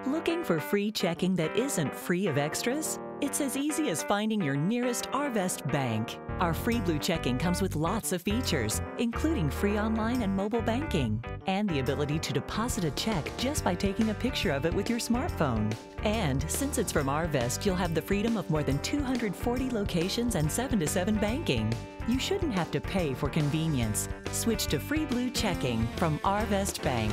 Looking for free checking that isn't free of extras? It's as easy as finding your nearest Arvest bank. Our free Blue checking comes with lots of features, including free online and mobile banking, and the ability to deposit a check just by taking a picture of it with your smartphone. And since it's from Arvest, you'll have the freedom of more than 240 locations and 7-to-7 banking. You shouldn't have to pay for convenience. Switch to free Blue checking from Arvest Bank.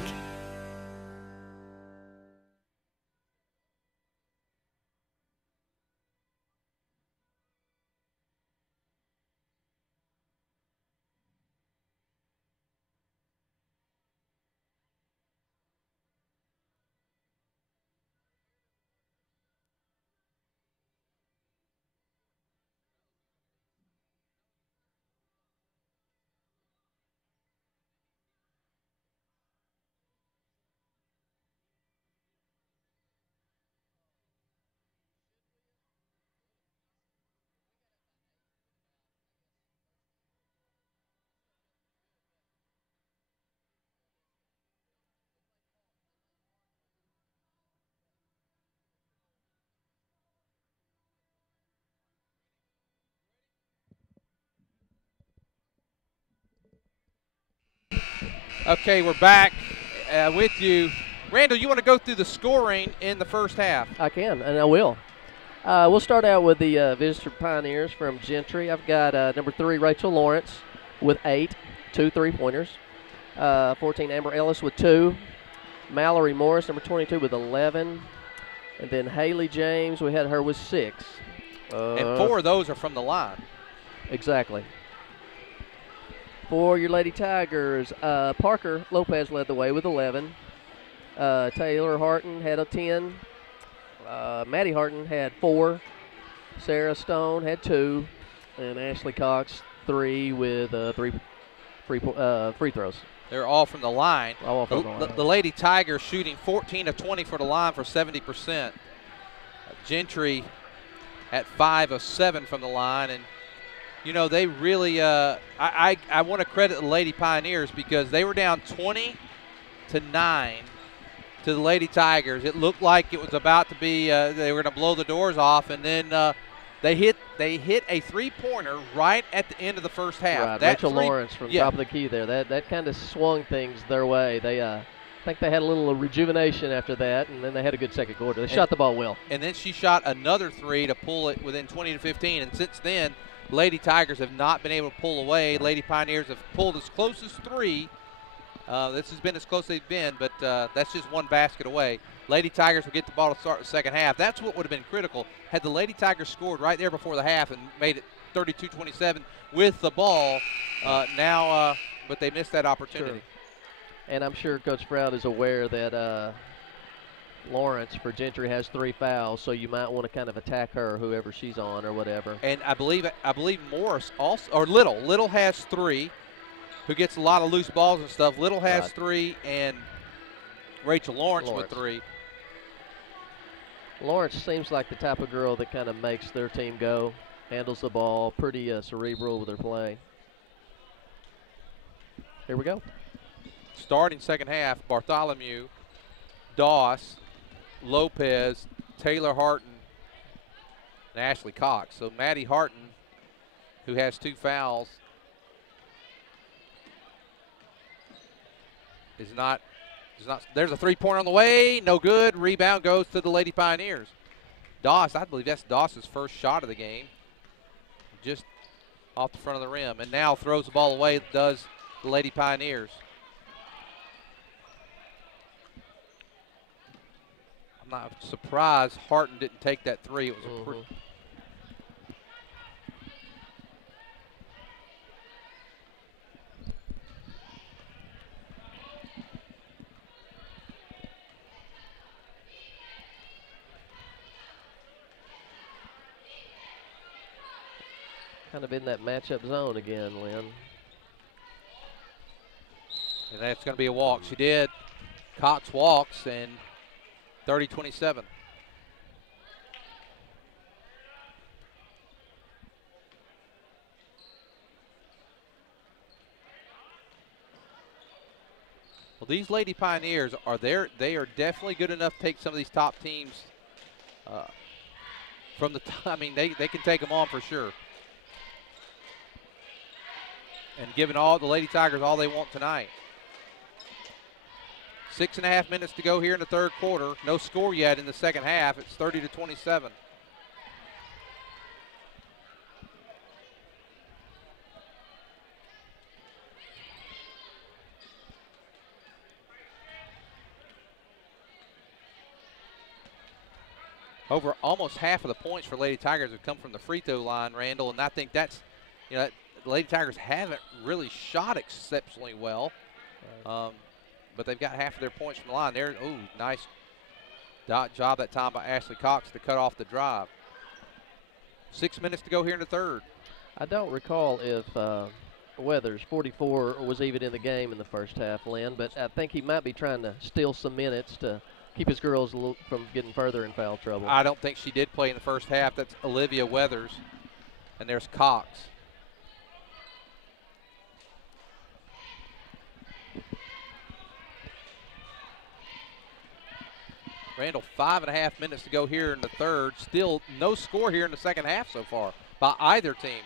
Okay, we're back with you. Randall, you want to go through the scoring in the first half? I can, and I will. We'll start out with the Visitor Pioneers from Gentry. I've got number 3, Rachel Lawrence with 8, 2 3-pointers. 14, Amber Ellis with 2. Mallory Morris, number 22, with 11. And then Haley James, we had her with 6. And 4 of those are from the line. Exactly. For your Lady Tigers, Parker Lopez led the way with 11. Taylor Harton had a 10. Maddie Harton had 4. Sarah Stone had 2. And Ashley Cox 3 with 3 free throws. They're all from the line. All from the line. The Lady Tigers shooting 14 of 20 for the line for 70%. Gentry at 5 of 7 from the line. And you know, they really I want to credit the Lady Pioneers because they were down 20-9 to the Lady Tigers. It looked like it was about to be they were going to blow the doors off, and then They hit a three-pointer right at the end of the first half. Right, Rachel Lawrence from top of the key there. That kind of swung things their way. They I think they had a little rejuvenation after that, and then they had a good second quarter. They shot the ball well. And then she shot another three to pull it within 20 to 15. And since then, Lady Tigers have not been able to pull away. Lady Pioneers have pulled as close as three. This has been as close as they've been, but that's just one basket away. Lady Tigers will get the ball to start the second half. That's what would have been critical. Had the Lady Tigers scored right there before the half and made it 32-27 with the ball, but they missed that opportunity. Sure. And I'm sure Coach Sprout is aware that Lawrence for Gentry has 3 fouls, so you might want to kind of attack her, whoever she's on or whatever. And I believe Morris also, or Little has 3, who gets a lot of loose balls and stuff. Little has 3, and Rachel Lawrence with 3. Lawrence seems like the type of girl that kind of makes their team go, handles the ball, pretty cerebral with her play. Here we go. Starting second half, Bartholomew, Doss, Lopez, Taylor Harton, and Ashley Cox. So Maddie Harton, who has 2 fouls, is not. There's a three-pointer on the way. No good. Rebound goes to the Lady Pioneers. Doss, I believe that's Doss's first shot of the game. Just off the front of the rim. And now throws the ball away, does the Lady Pioneers. I'm not surprised Harton didn't take that 3. It was a kind of in that matchup zone again, Lynn. And that's going to be a walk. She did. Cox walks, and 30-27. Well, these Lady Pioneers are there. They are definitely good enough to take some of these top teams from the top. I mean, they can take them on for sure. And giving all the Lady Tigers all they want tonight. 6.5 minutes to go here in the third quarter. No score yet in the second half. It's 30-27. Over almost half of the points for Lady Tigers have come from the free throw line, Randall, and I think that's, the Lady Tigers haven't really shot exceptionally well. But they've got half of their points from the line. There, nice job that time by Ashley Cox to cut off the drive. 6 minutes to go here in the third. I don't recall if Weathers, 44, was even in the game in the first half, Lynn, but I think he might be trying to steal some minutes to keep his girls from getting further in foul trouble. I don't think she did play in the first half. That's Olivia Weathers. And there's Cox. Randall, 5.5 minutes to go here in the third. Still no score here in the second half so far by either team.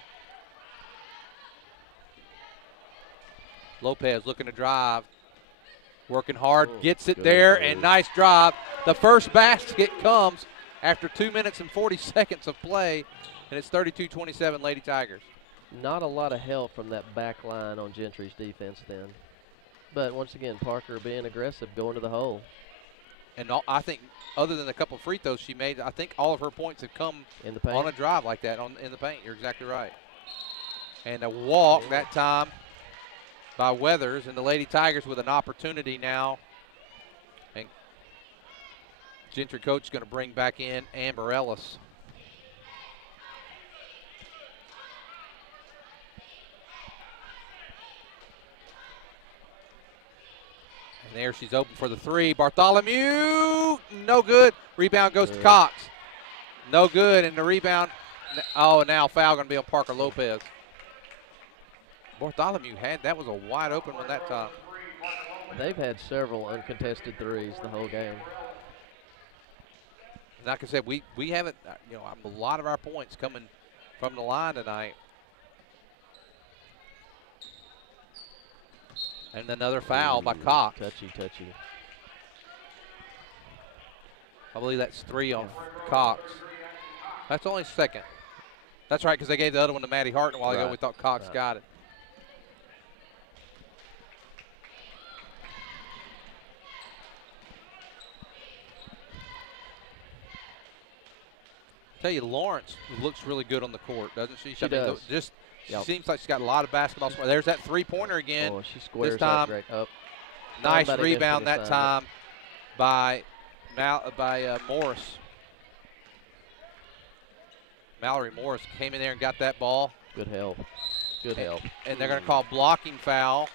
Lopez looking to drive. Working hard, gets it there, and nice drive. The first basket comes after 2 minutes and 40 seconds of play, and it's 32-27 Lady Tigers. Not a lot of help from that back line on Gentry's defense then. But once again, Parker being aggressive, going to the hole. And I think other than a couple of free throws she made, I think all of her points have come in the paint. On a drive like that in the paint. You're exactly right. And a walk that time by Weathers, and the Lady Tigers with an opportunity now. And Gentry coach is going to bring back in Amber Ellis. And there she's open for the 3. Bartholomew, no good. Rebound goes to Cox. No good, and the rebound. Oh, now foul going to be on Parker Lopez. Bartholomew that was a wide open one that time. They've had several uncontested threes the whole game. Like I said, we haven't, a lot of our points coming from the line tonight. And another foul by Cox. Touchy. I believe that's 3 on Cox. That's only second. That's right, because they gave the other one to Maddie Harton a while ago. We thought Cox got it. Tell you, Lawrence looks really good on the court, doesn't she? She does. She seems like she's got a lot of basketball. There's that three-pointer again. Oh, she squares this time. up great. Oh. Nice rebound that time by Morris. Mallory Morris came in there and got that ball. Good help. And they're going to call blocking foul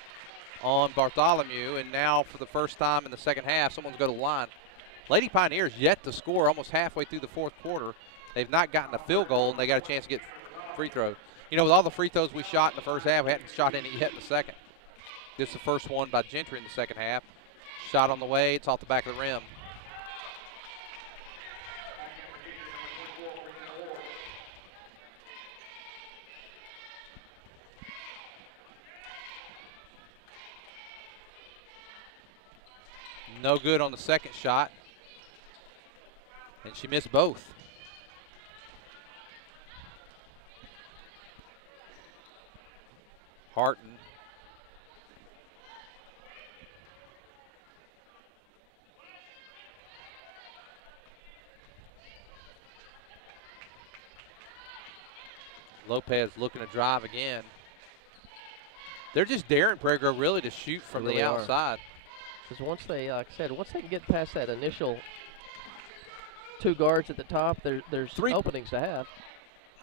on Bartholomew. And now for the first time in the second half, someone's going to the line. Lady Pioneers yet to score almost halfway through the fourth quarter. They've not gotten a field goal, and they got a chance to get free throws. With all the free throws we shot in the first half, we hadn't shot any yet in the second. This is the first one by Gentry in the second half. Shot on the way. It's off the back of the rim. No good on the second shot. And she missed both. Harton. Lopez looking to drive again. They're just daring Prairie Grove really to shoot from the outside. Because once they, like I said, once they can get past that initial 2 guards at the top, there's 3 openings to have.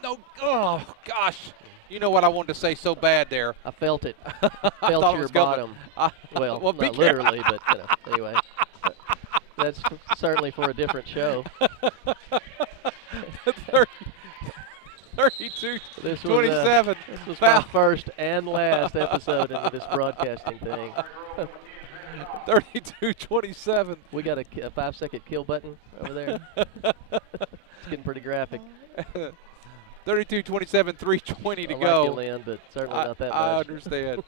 No, oh gosh. You know what I wanted to say so bad there. I felt it. Felt your bottom. Well, not literally, but anyway. That's certainly for a different show. 32-27. This was my first and last episode into this broadcasting thing. 32-27. We got a 5-second kill button over there. It's getting pretty graphic. 32-27, 3:20 to I go. like you, Lynn, but certainly not that much. I understand.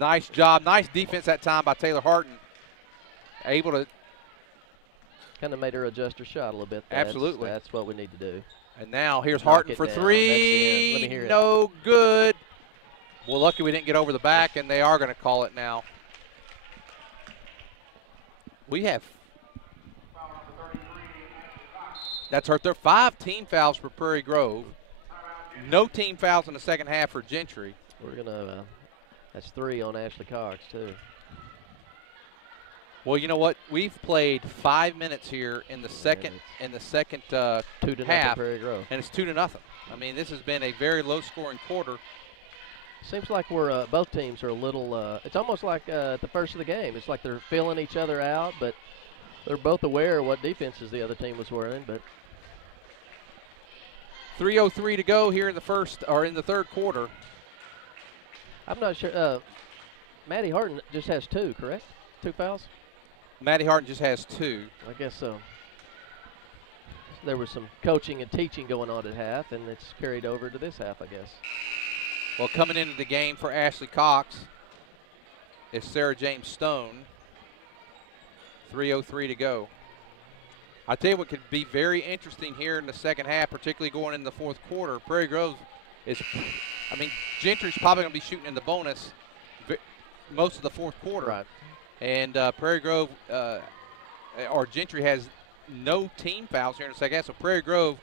Nice job. Nice defense that time by Taylor Harton. Able to. Kind of made her adjust her shot a little bit. Absolutely. That's what we need to do. And now here's Harton for 3. Let me hear it. No good. Well, lucky we didn't get over the back, and they are going to call it now. We have. That's her 5 team fouls for Prairie Grove. No team fouls in the second half for Gentry. We're going to, that's 3 on Ashley Cox, too. Well, you know what? We've played 5 minutes here in the second half, 2-0 Prairie Grove. And it's 2-0. I mean, this has been a very low-scoring quarter. Seems like we're both teams are a little. It's almost like at the first of the game. It's like they're feeling each other out, but they're both aware of what defenses the other team was wearing. But 3:03 to go here in the third quarter. I'm not sure. Maddie Harton just has 2, correct? 2 fouls. Maddie Harton just has 2. I guess so. There was some coaching and teaching going on at half, and it's carried over to this half, I guess. Well, coming into the game for Ashley Cox is Sarah James Stone. 3:03 to go. I tell you what could be very interesting here in the second half, particularly going in the fourth quarter. Prairie Grove Gentry's probably going to be shooting in the bonus most of the fourth quarter. Right. And Prairie Grove or Gentry has no team fouls here in the second half. So Prairie Grove,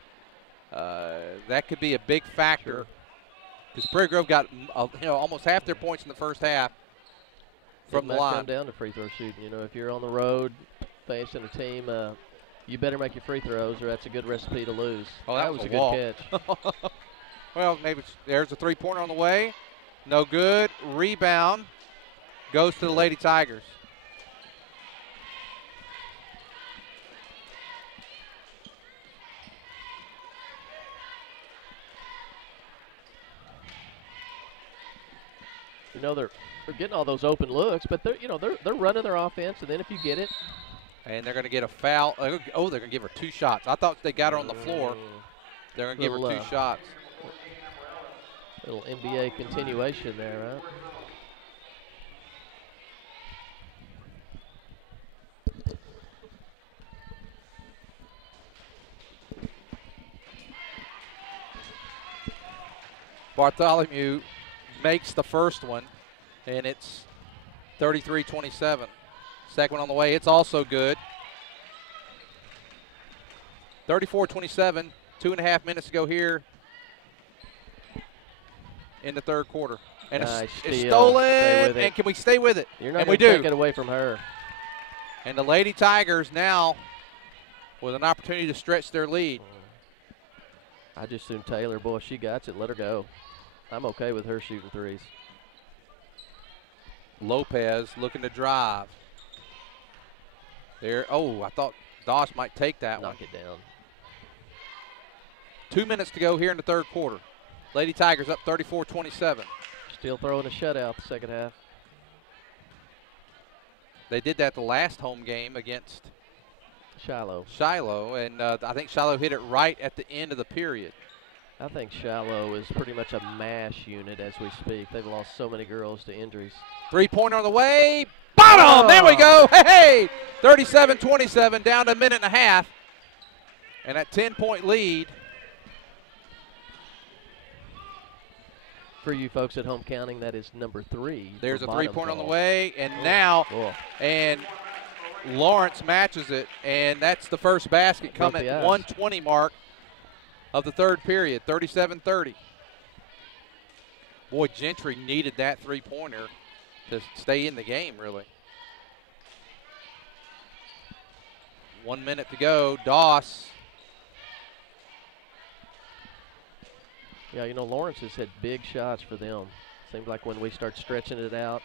that could be a big factor. Because Prairie Grove got almost half their points in the first half from the line. It might come down to free throw shooting. If you're on the road facing a team, you better make your free throws, or that's a good recipe to lose. Oh, that was a wall. good catch. Well, maybe there's a three-pointer on the way. No good. Rebound goes to the Lady Tigers. They're getting all those open looks, but they're running their offense, and then if you get it, And they're going to get a foul. Oh, they're going to give her 2 shots. I thought they got her on the floor. They're going to give her 2 shots. Little NBA continuation there, right? Bartholomew makes the first one, and it's 33-27. Second one on the way. It's also good. 34-27. 2.5 minutes to go here in the third quarter. And it's stolen. And can we stay with it? You're not going to take it away from her. And the Lady Tigers now with an opportunity to stretch their lead. I just assume Taylor, boy, she got it. Let her go. I'm okay with her shooting threes. Lopez looking to drive. There. Oh, I thought Doss might take that one. Knock it down. 2 minutes to go here in the third quarter. Lady Tigers up 34-27. Still throwing a shutout the second half. They did that the last home game against Shiloh, and I think Shiloh hit it right at the end of the period. I think Shiloh is pretty much a mash unit as we speak. They've lost so many girls to injuries. Three-pointer on the way. Bottom! Oh. There we go. Hey! 37-27, down to a minute and a half. And that 10-point lead. For you folks at home counting, that is number 3. There's a three-pointer on the way, and and Lawrence matches it, and that's the first basket coming at 1:20 mark of the third period, 37-30. Boy, Gentry needed that three-pointer to stay in the game, really. 1 minute to go. Doss. Yeah, Lawrence has had big shots for them. Seems like when we start stretching it out,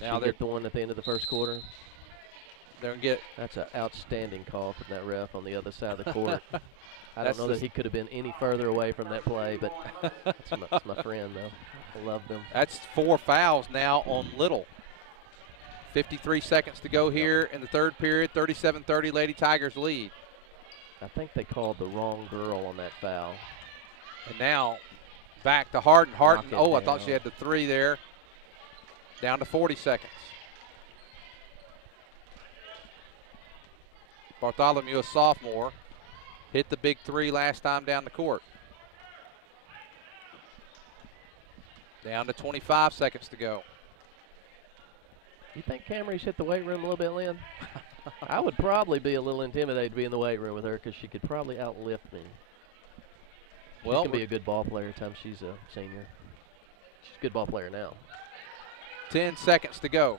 now they get the one at the end of the first quarter. They're going to get. That's an outstanding call from that ref on the other side of the court. I don't know that he could have been any further away from that play, but that's my friend, though. I love them. That's 4 fouls now on Little. 53 seconds to go here in the third period. 37-30, Lady Tigers lead. I think they called the wrong girl on that foul. And now back to Harden. Harden, I thought she had the 3 there. Down to 40 seconds. Bartholomew, a sophomore, hit the big 3 last time down the court. Down to 25 seconds to go. You think Camry's hit the weight room a little bit, Lynn? I would probably be a little intimidated to be in the weight room with her because she could probably outlift me. She can be a good ball player time she's a senior. She's a good ball player now. 10 seconds to go.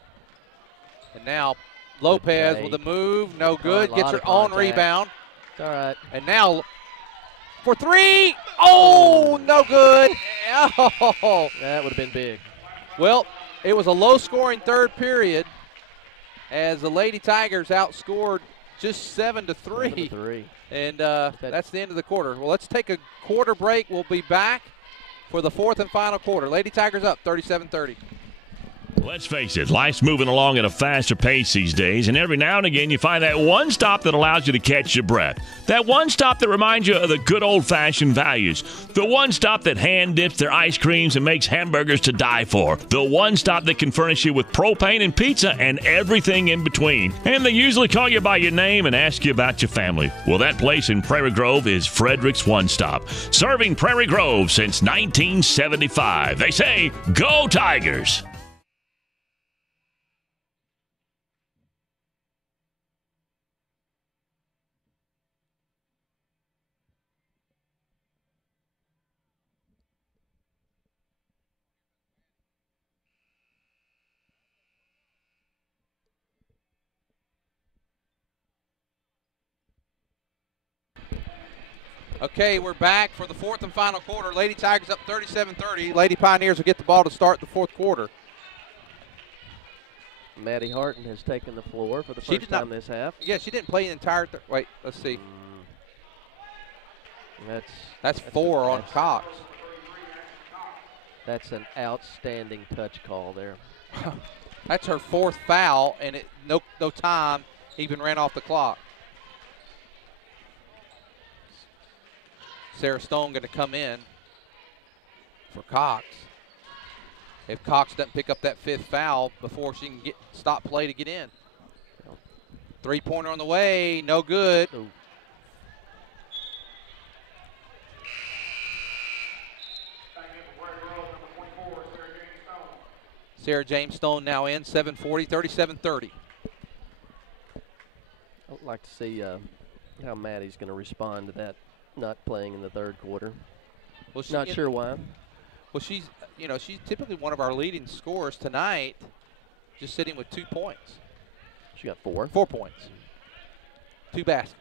And now Lopez with a move. No good. Gets her own rebound. It's all right. And now for 3. Oh, no good. Oh. That would have been big. Well, it was a low-scoring third period as the Lady Tigers outscored just 7-3. 7-3. And that's the end of the quarter. Well, let's take a quarter break. We'll be back for the fourth and final quarter. Lady Tigers up 37-30. Let's face it, life's moving along at a faster pace these days, and every now and again you find that one stop that allows you to catch your breath. That one stop that reminds you of the good old-fashioned values. The one stop that hand dips their ice creams and makes hamburgers to die for. The one stop that can furnish you with propane and pizza and everything in between. And they usually call you by your name and ask you about your family. Well, that place in Prairie Grove is Frederick's One Stop, serving Prairie Grove since 1975. They say, go Tigers! Okay, we're back for the fourth and final quarter. Lady Tigers up 37-30. Lady Pioneers will get the ball to start the fourth quarter. Maddie Harton has taken the floor for the first time this half. Yeah, she didn't play the entire wait, let's see. That's 4 on Cox. That's an outstanding touch call there. That's her 4th foul, and no time even ran off the clock. Sarah Stone going to come in for Cox. If Cox doesn't pick up that 5th foul before she can stop play to get in. 3-pointer on the way, no good. Ooh. Sarah James Stone now in, 7:40, 37-30. I'd like to see how Maddie's going to respond to that not playing in the third quarter. Well, Not sure why. Well, she's typically one of our leading scorers tonight, just sitting with 2 points. She got 4. 4 points. 2 baskets.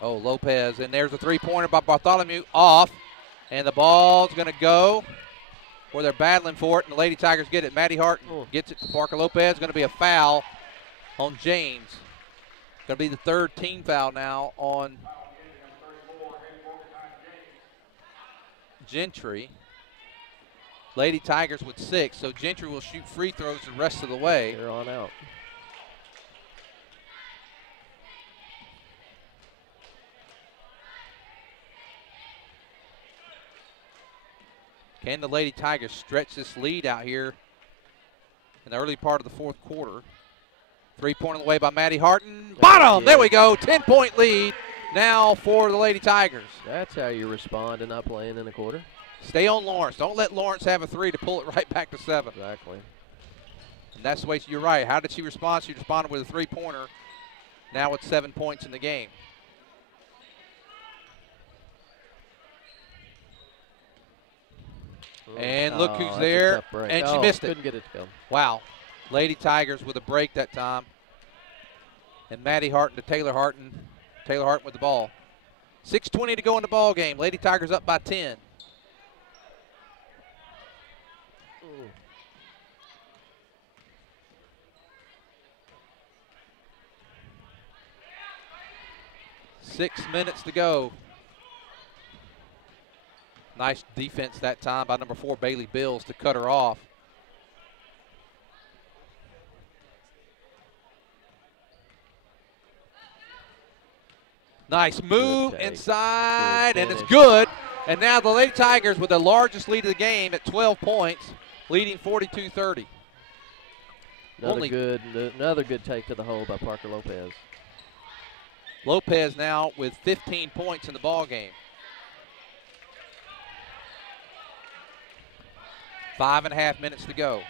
Oh, Lopez, and there's a 3-pointer by Bartholomew, off, and the ball's going to go where they're battling for it, and the Lady Tigers get it. Maddie Hart gets it to Parker Lopez. Going to be a foul on James. Going to be the 3rd team foul now on Gentry. Lady Tigers with 6, so Gentry will shoot free throws the rest of the way. They're on out. Can the Lady Tigers stretch this lead out here in the early part of the 4th quarter? 3-pointer away by Maddie Harton. Bottom! There we go. 10-point lead now for the Lady Tigers. That's how you respond to not playing in the quarter. Stay on Lawrence. Don't let Lawrence have a 3 to pull it right back to 7. Exactly. And that's the way you're right. How did she respond? She responded with a 3-pointer. Now with 7 points in the game. And look who's there, and she missed it. Couldn't get it to go. Wow. Lady Tigers with a break that time. And Maddie Harton to Taylor Harton. Taylor Harton with the ball. 6:20 to go in the ball game. Lady Tigers up by 10. Ooh. 6 minutes to go. Nice defense that time by number 4, Bailey Bills, to cut her off. Nice move inside, and it's good. And now the Lady Tigers with the largest lead of the game at 12 points, leading 42-30. Another good take to the hole by Parker Lopez. Lopez now with 15 points in the ball game. 5.5 minutes to go.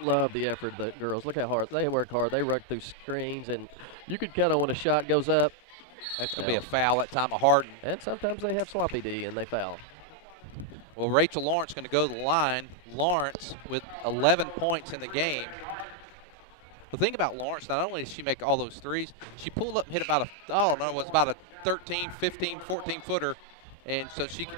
Love the effort of the girls. Look how hard they work hard. They work through screens, and you can count on when a shot goes up. That's going to be a foul that time of Harden. And sometimes they have sloppy D, and they foul. Well, Rachel Lawrence going to go to the line. Lawrence with 11 points in the game. The thing about Lawrence, not only did she make all those threes, she pulled up and hit about a 13, 15, 14-footer. And so she can,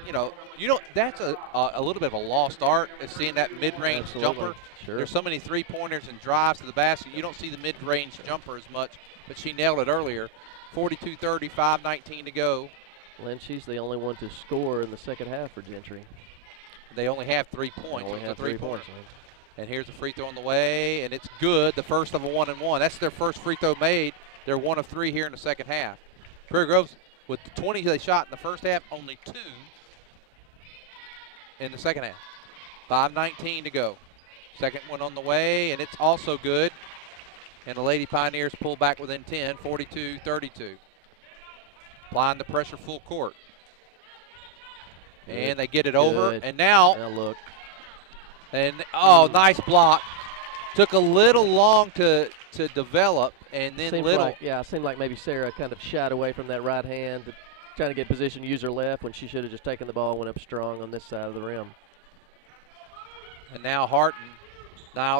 that's a little bit of a lost art, is seeing that mid-range jumper. Sure. There's so many three-pointers and drives to the basket. You don't see the mid-range jumper as much, but she nailed it earlier. 42-30, 5:19 to go. Well, and she's the only one to score in the second half for Gentry. They only have 3 points. Only have 3 points. And here's a free throw on the way, and it's good. The first of a 1-and-1. That's their first free throw made. They're 1 of 3 here in the second half. Prairie Grove's, with the 20 they shot in the first half, only 2 in the second half. 5:19 to go. Second one on the way, and it's also good. And the Lady Pioneers pull back within 10, 42-32. Applying the pressure full court. And they get it over. And now look. And, nice block. Took a little long to develop, and then it seemed like maybe Sarah kind of shied away from that right hand, trying to get position to use her left when she should have just taken the ball, went up strong on this side of the rim. And now Harton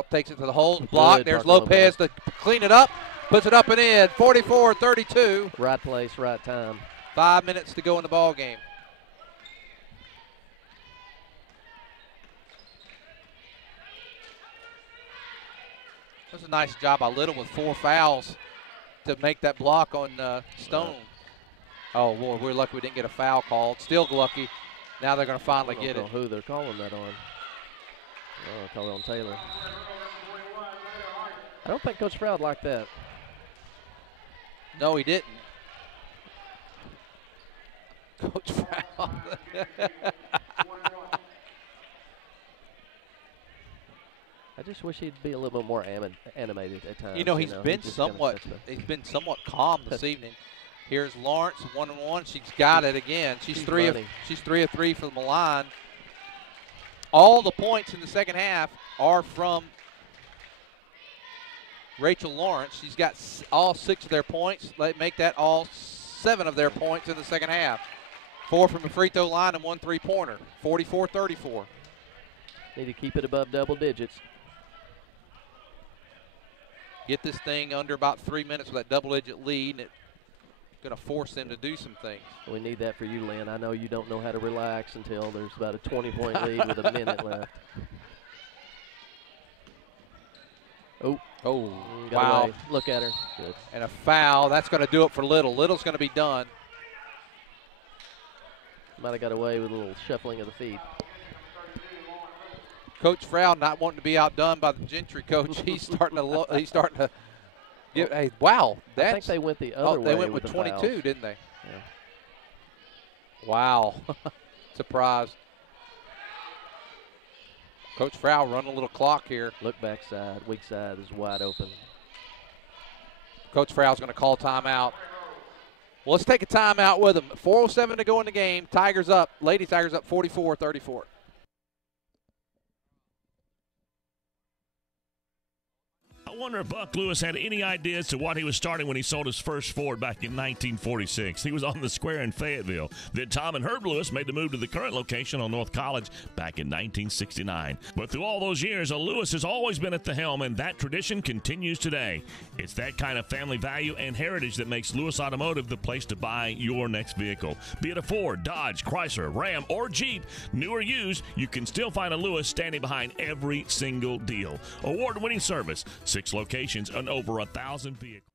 takes it to the hole. Block. Good, There's Parker Lopez to clean it up. Puts it up and in. 44-32. Right place, right time. 5 minutes to go in the ball game. That was a nice job by Little with 4 fouls to make that block on Stone. Oh, boy, we're lucky we didn't get a foul called. Still lucky. Now they're going to finally get it. I don't know who they're calling that on. Oh, call it on Taylor. I don't think Coach Sprout liked that. No, he didn't. Coach Sprout. I just wish he'd be a little bit more animated at times. You know, he's been somewhat calm this evening. Here's Lawrence, 1-1. She's got it again. She's three of 3 from the line. All the points in the second half are from Rachel Lawrence. She's got all 6 of their points. They make that all 7 of their points in the second half. 4 from the free throw line and 1 3-pointer. 44-34. Need to keep it above double digits. Get this thing under about 3 minutes with that double-digit lead, and it's going to force them to do some things. We need that for you, Lynn. I know you don't know how to relax until there's about a 20-point lead with a minute left. Oh, wow. Away. Look at her. Good. And a foul. That's going to do it for Little. Little's going to be done. Might have got away with a little shuffling of the feet. Coach Froud not wanting to be outdone by the Gentry coach. He's starting to get. Hey, wow! I think they went the other way. They went with 22, fouls. Didn't they? Yeah. Wow! Surprised. Coach Froud running a little clock here. Look backside. Weak side is wide open. Coach Froud's going to call timeout. Well, let's take a timeout with him. 4:07 to go in the game. Tigers up. Lady Tigers up 44-34. I wonder if Buck Lewis had any idea as to what he was starting when he sold his first Ford back in 1946. He was on the square in Fayetteville. Then Tom and Herb Lewis made the move to the current location on North College back in 1969. But through all those years, a Lewis has always been at the helm, and that tradition continues today. It's that kind of family value and heritage that makes Lewis Automotive the place to buy your next vehicle. Be it a Ford, Dodge, Chrysler, Ram, or Jeep, new or used, you can still find a Lewis standing behind every single deal. Award-winning service, 6 locations and over 1,000 vehicles.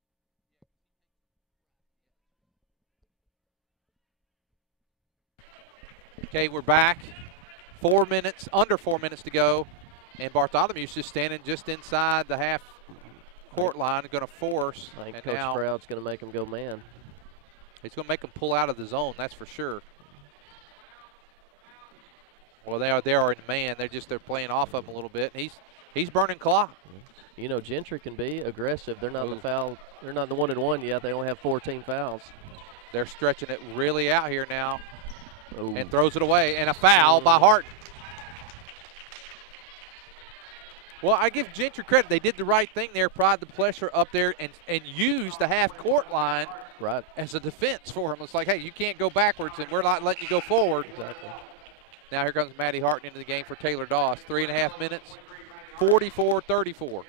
Okay, we're back. Under 4 minutes to go. And Bartholomew's just standing just inside the half court line, going to force. I think Coach Sprout's going to make him go man. He's going to make them pull out of the zone, that's for sure. Well, they are in man. They're playing off of him a little bit. He's burning clock. You know, Gentry can be aggressive. They're not They're not the 1-1 yet. They only have 14 fouls. They're stretching it really out here now. Ooh. And throws it away. And a foul by Hart. Well, I give Gentry credit. They did the right thing there, applied the pressure up there and used the half-court line as a defense for him. It's like, hey, you can't go backwards, and we're not letting you go forward. Exactly. Now here comes Maddie Hart into the game for Taylor Doss. 3.5 minutes, 44-34.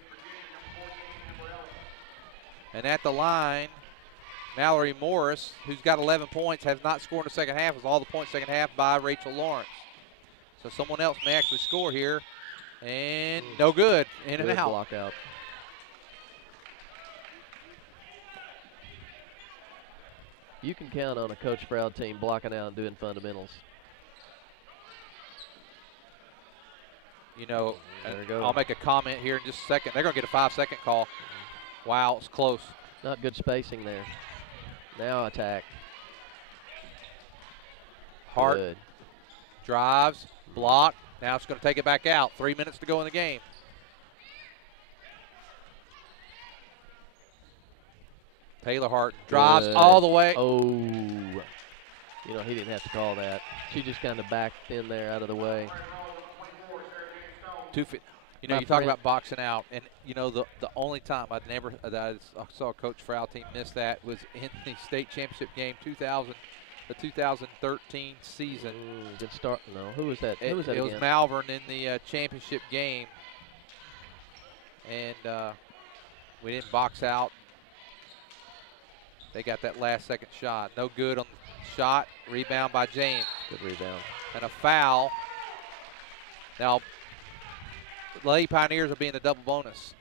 And at the line, Mallory Morris, who's got 11 points, has not scored in the second half. It was all the points second half by Rachel Lawrence. So someone else may actually score here. And no good. In and out. Block out. You can count on a Coach Sprout team blocking out and doing fundamentals. You know, I'll make a comment here in just a second. They're going to get a 5-second call. Wow, it's close. Not good spacing there. Now attack. Hart good. Drives, block. Now it's going to take it back out. 3 minutes to go in the game. Taylor Hart drives all the way. Oh, you know, he didn't have to call that. She just kind of backed in there out of the way. You know, you talk about boxing out, and you know the only time I saw Coach Frau team miss that was in the state championship game, the 2013 season. Good start. No, who was that? It was again? Malvern in the championship game, and we didn't box out. They got that last second shot. No good on the shot. Rebound by James. Good rebound. And a foul. Now, the Lady Pioneers will be in the double bonus.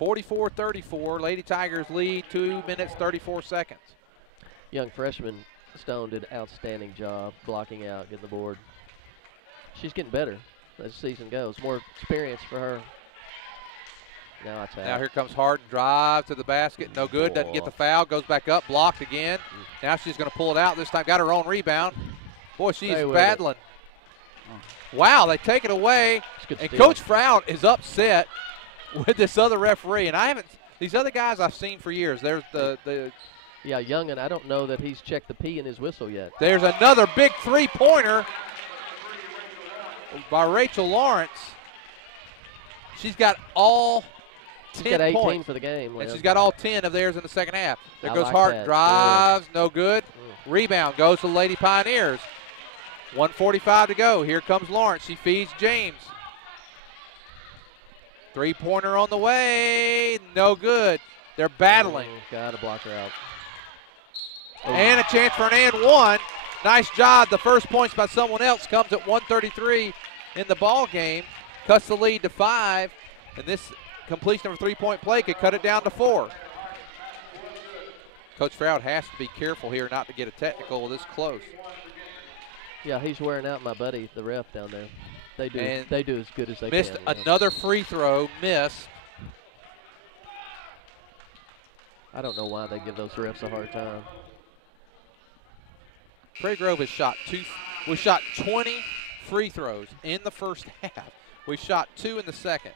44-34. Lady Tigers lead 2 minutes, 34 seconds. Young freshman Stone did an outstanding job blocking out, getting the board. She's getting better as the season goes. More experience for her. Now I tap. Now here comes Harden, drive to the basket, no good, doesn't get the foul, goes back up, blocked again. Now she's going to pull it out. This time got her own rebound. Boy, she's battling. Wow, they take it away, and Coach Froud is upset with this other referee. And these other guys I've seen for years. There's yeah, Young, and I don't know that he's checked the P in his whistle yet. There's another big three-pointer by Rachel Lawrence. She's got all 10 She's got 18 points. For the game. And she's got all 10 of theirs in the second half. There goes like Harton, that. drives, no good. Rebound goes to the Lady Pioneers. 1:45 to go. Here comes Lawrence. She feeds James. Three-pointer on the way, no good. They're battling. Got to block her out. And a chance for an and one. Nice job. The first points by someone else comes at 1:33 in the ball game. Cuts the lead to 5. And this completion of a three-point play could cut it down to 4. Coach Froud has to be careful here not to get a technical this close. Yeah, he's wearing out my buddy, the ref down there. They do as good as they missed can. Another free throw, missed. I don't know why they give those refs a hard time. Prairie Grove has shot 20 free throws in the first half. We shot 2 in the second.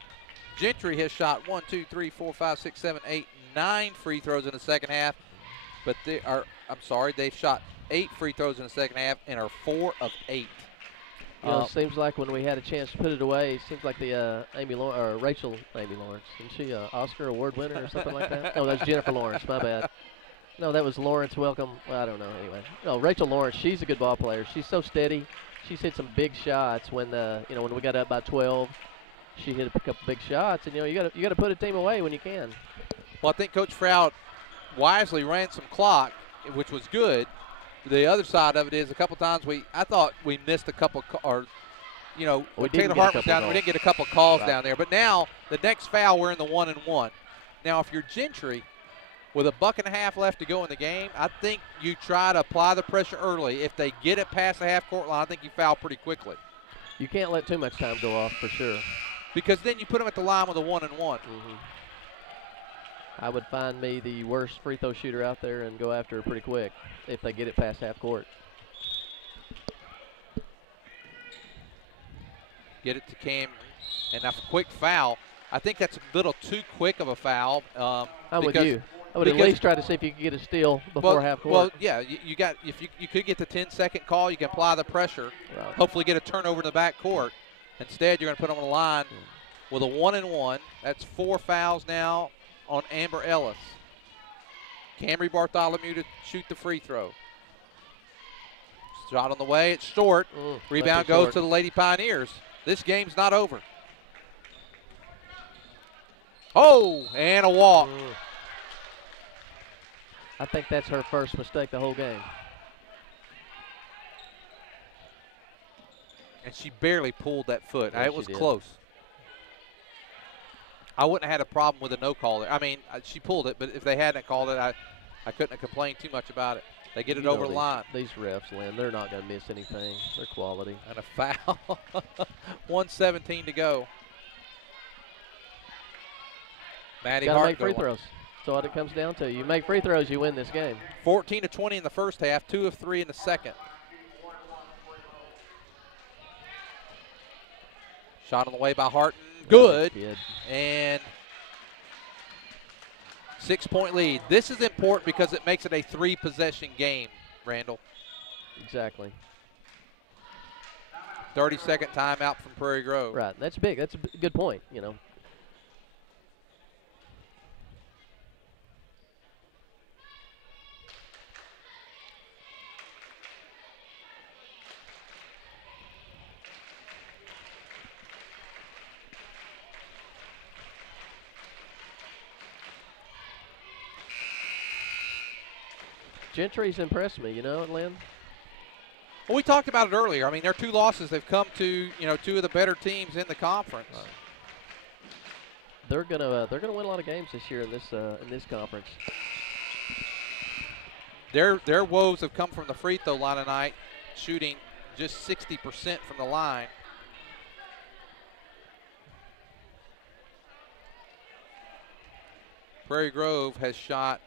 Gentry has shot 1, 2, 3, 4, 5, 6, 7, 8, 9 free throws in the second half. But they've shot 8 free throws in the second half and are 4 of 8. You know, it seems like when we had a chance to put it away, it seems like the Rachel Amy Lawrence. Isn't she an Oscar Award winner or something like that? Oh, that's Jennifer Lawrence. My bad. No, that was Lawrence Welcome. Well, I don't know. Anyway, no, Rachel Lawrence. She's a good ball player. She's so steady. She's hit some big shots when when we got up by 12. She hit a couple big shots, and you got to put a team away when you can. Well, I think Coach Froud wisely ran some clock, which was good. The other side of it is a couple times I thought we missed a couple, when Taylor Hart was down, we didn't get a couple calls down there. But now the next foul, we're in the 1-and-1. Now, if you're Gentry, with a buck and a half left to go in the game, I think you try to apply the pressure early. If they get it past the half-court line, I think you foul pretty quickly. You can't let too much time go off for sure. Because then you put them at the line with a 1-and-1. Mm-hmm. I would find me the worst free throw shooter out there and go after her pretty quick if they get it past half court. Get it to Cam, and a quick foul. I think that's a little too quick of a foul. I'm with you. I would at least try to see if you could get a steal before half court. Well, yeah, you could get the 10-second call, you can apply the pressure, hopefully get a turnover in the back court. Instead, you're going to put them on the line with a 1-and-1. That's 4 fouls now on Amber Ellis. Camry Bartholomew to shoot the free throw. Shot on the way. It's short. Rebound goes to the Lady Pioneers. This game's not over. Oh, and a walk. I think that's her first mistake the whole game. And she barely pulled that foot. Yes, it was close. I wouldn't have had a problem with a no call there. I mean, she pulled it, but if they hadn't called it, I couldn't have complained too much about it. They get it over the line. These refs, Lynn, they're not going to miss anything. They're quality. And a foul. 1:17 to go. Maddie Hart. Got to make free throws. That's what it comes down to. You make free throws, you win this game. 14-20 in the first half, 2 of 3 in the second. Shot on the way by Harton. Good. And 6-point lead. This is important because it makes it a 3-possession game, Randall. Exactly. 30-second timeout from Prairie Grove. Right. That's big. That's a good point, Gentry's impressed me, Lynn? Well, we talked about it earlier. I mean, their 2 losses, they've come to, 2 of the better teams in the conference. they're gonna win a lot of games this year in this conference. Their woes have come from the free throw line tonight, shooting just 60% from the line. Prairie Grove has shot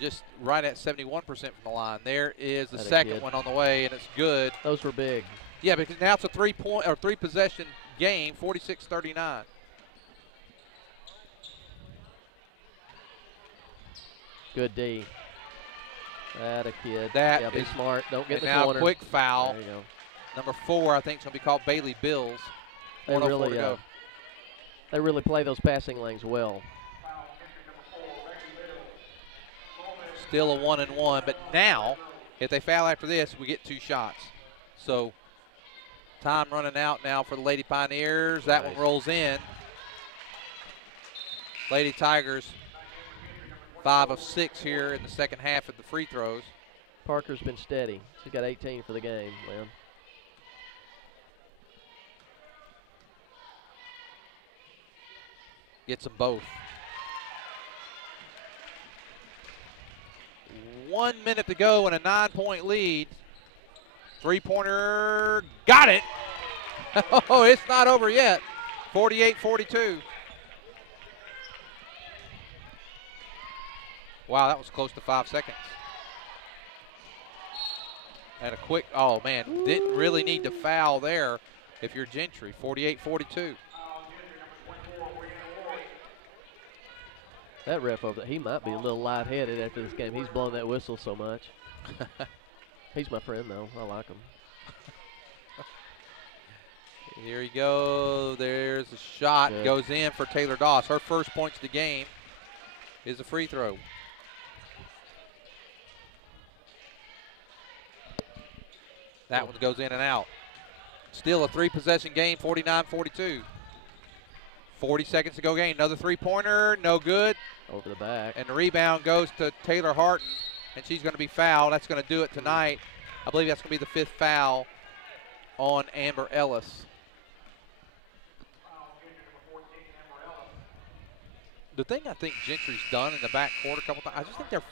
just right at 71% from the line. There is the second one on the way, and it's good. Those were big. Yeah, because now it's a three-possession game, 46-39. Good D. That a kid. That be smart. Don't get the now corner. Now quick foul. There you go. Number 4, I think, is going to be called Bailey Bills. They really play those passing lanes well. Still a 1-and-1, but now if they foul after this, we get 2 shots. So time running out now for the Lady Pioneers. That one rolls in. Lady Tigers 5 of 6 here in the second half of the free throws. Parker's been steady. She's got 18 for the game, Lynn. Gets them both. 1 minute to go and a 9-point lead. Three-pointer, got it. Oh, it's not over yet. 48-42. Wow, that was close to 5 seconds. And a quick, oh man, didn't really need to foul there if you're Gentry. 48-42. That ref over there, he might be a little lightheaded after this game. He's blown that whistle so much. He's my friend, though. I like him. Here you go. There's a shot. Good. Goes in for Taylor Doss. Her first points of the game is a free throw. That one goes in and out. Still a 3-possession game, 49-42. 40 seconds to go game. Another three-pointer, no good. Over the back. And the rebound goes to Taylor Harton, and she's going to be fouled. That's going to do it tonight. I believe that's going to be the 5th foul on Amber Ellis. The thing I think Gentry's done in the backcourt a couple times, I just think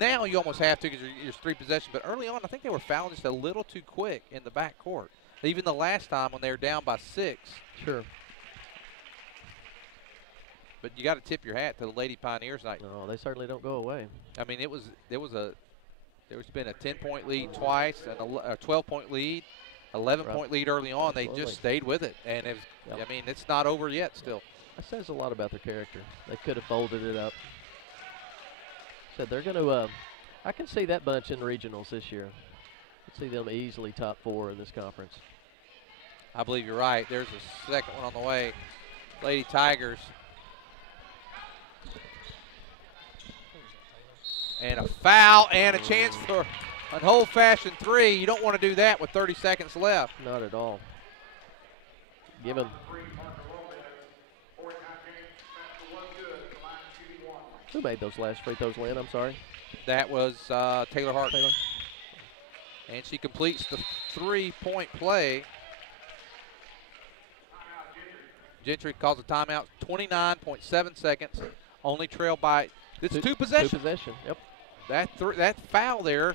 now you almost have to because you're 3 possessions, but early on I think they were fouling just a little too quick in the backcourt. Even the last time when they were down by 6. Sure. But you got to tip your hat to the Lady Pioneers tonight. No, they certainly don't go away. I mean, there's been a 10-point lead twice, and a 12-point lead, 11-point lead early on. Absolutely. They just stayed with it, and I mean, it's not over yet still. That says a lot about their character. They could have folded it up. Said they're going to. I can see that bunch in regionals this year. I can see them easily top 4 in this conference. I believe you're right. There's a second one on the way. Lady Tigers. And a foul and a chance for an old-fashioned 3. You don't want to do that with 30 seconds left. Not at all. Give him. Who made those last free throws, Lynn? I'm sorry. That was Taylor Hart. Taylor. And she completes the 3-point play. Gentry calls a timeout. 29.7 seconds. Only trailed by it's 2 possessions. 2 possession. Yep. That foul there.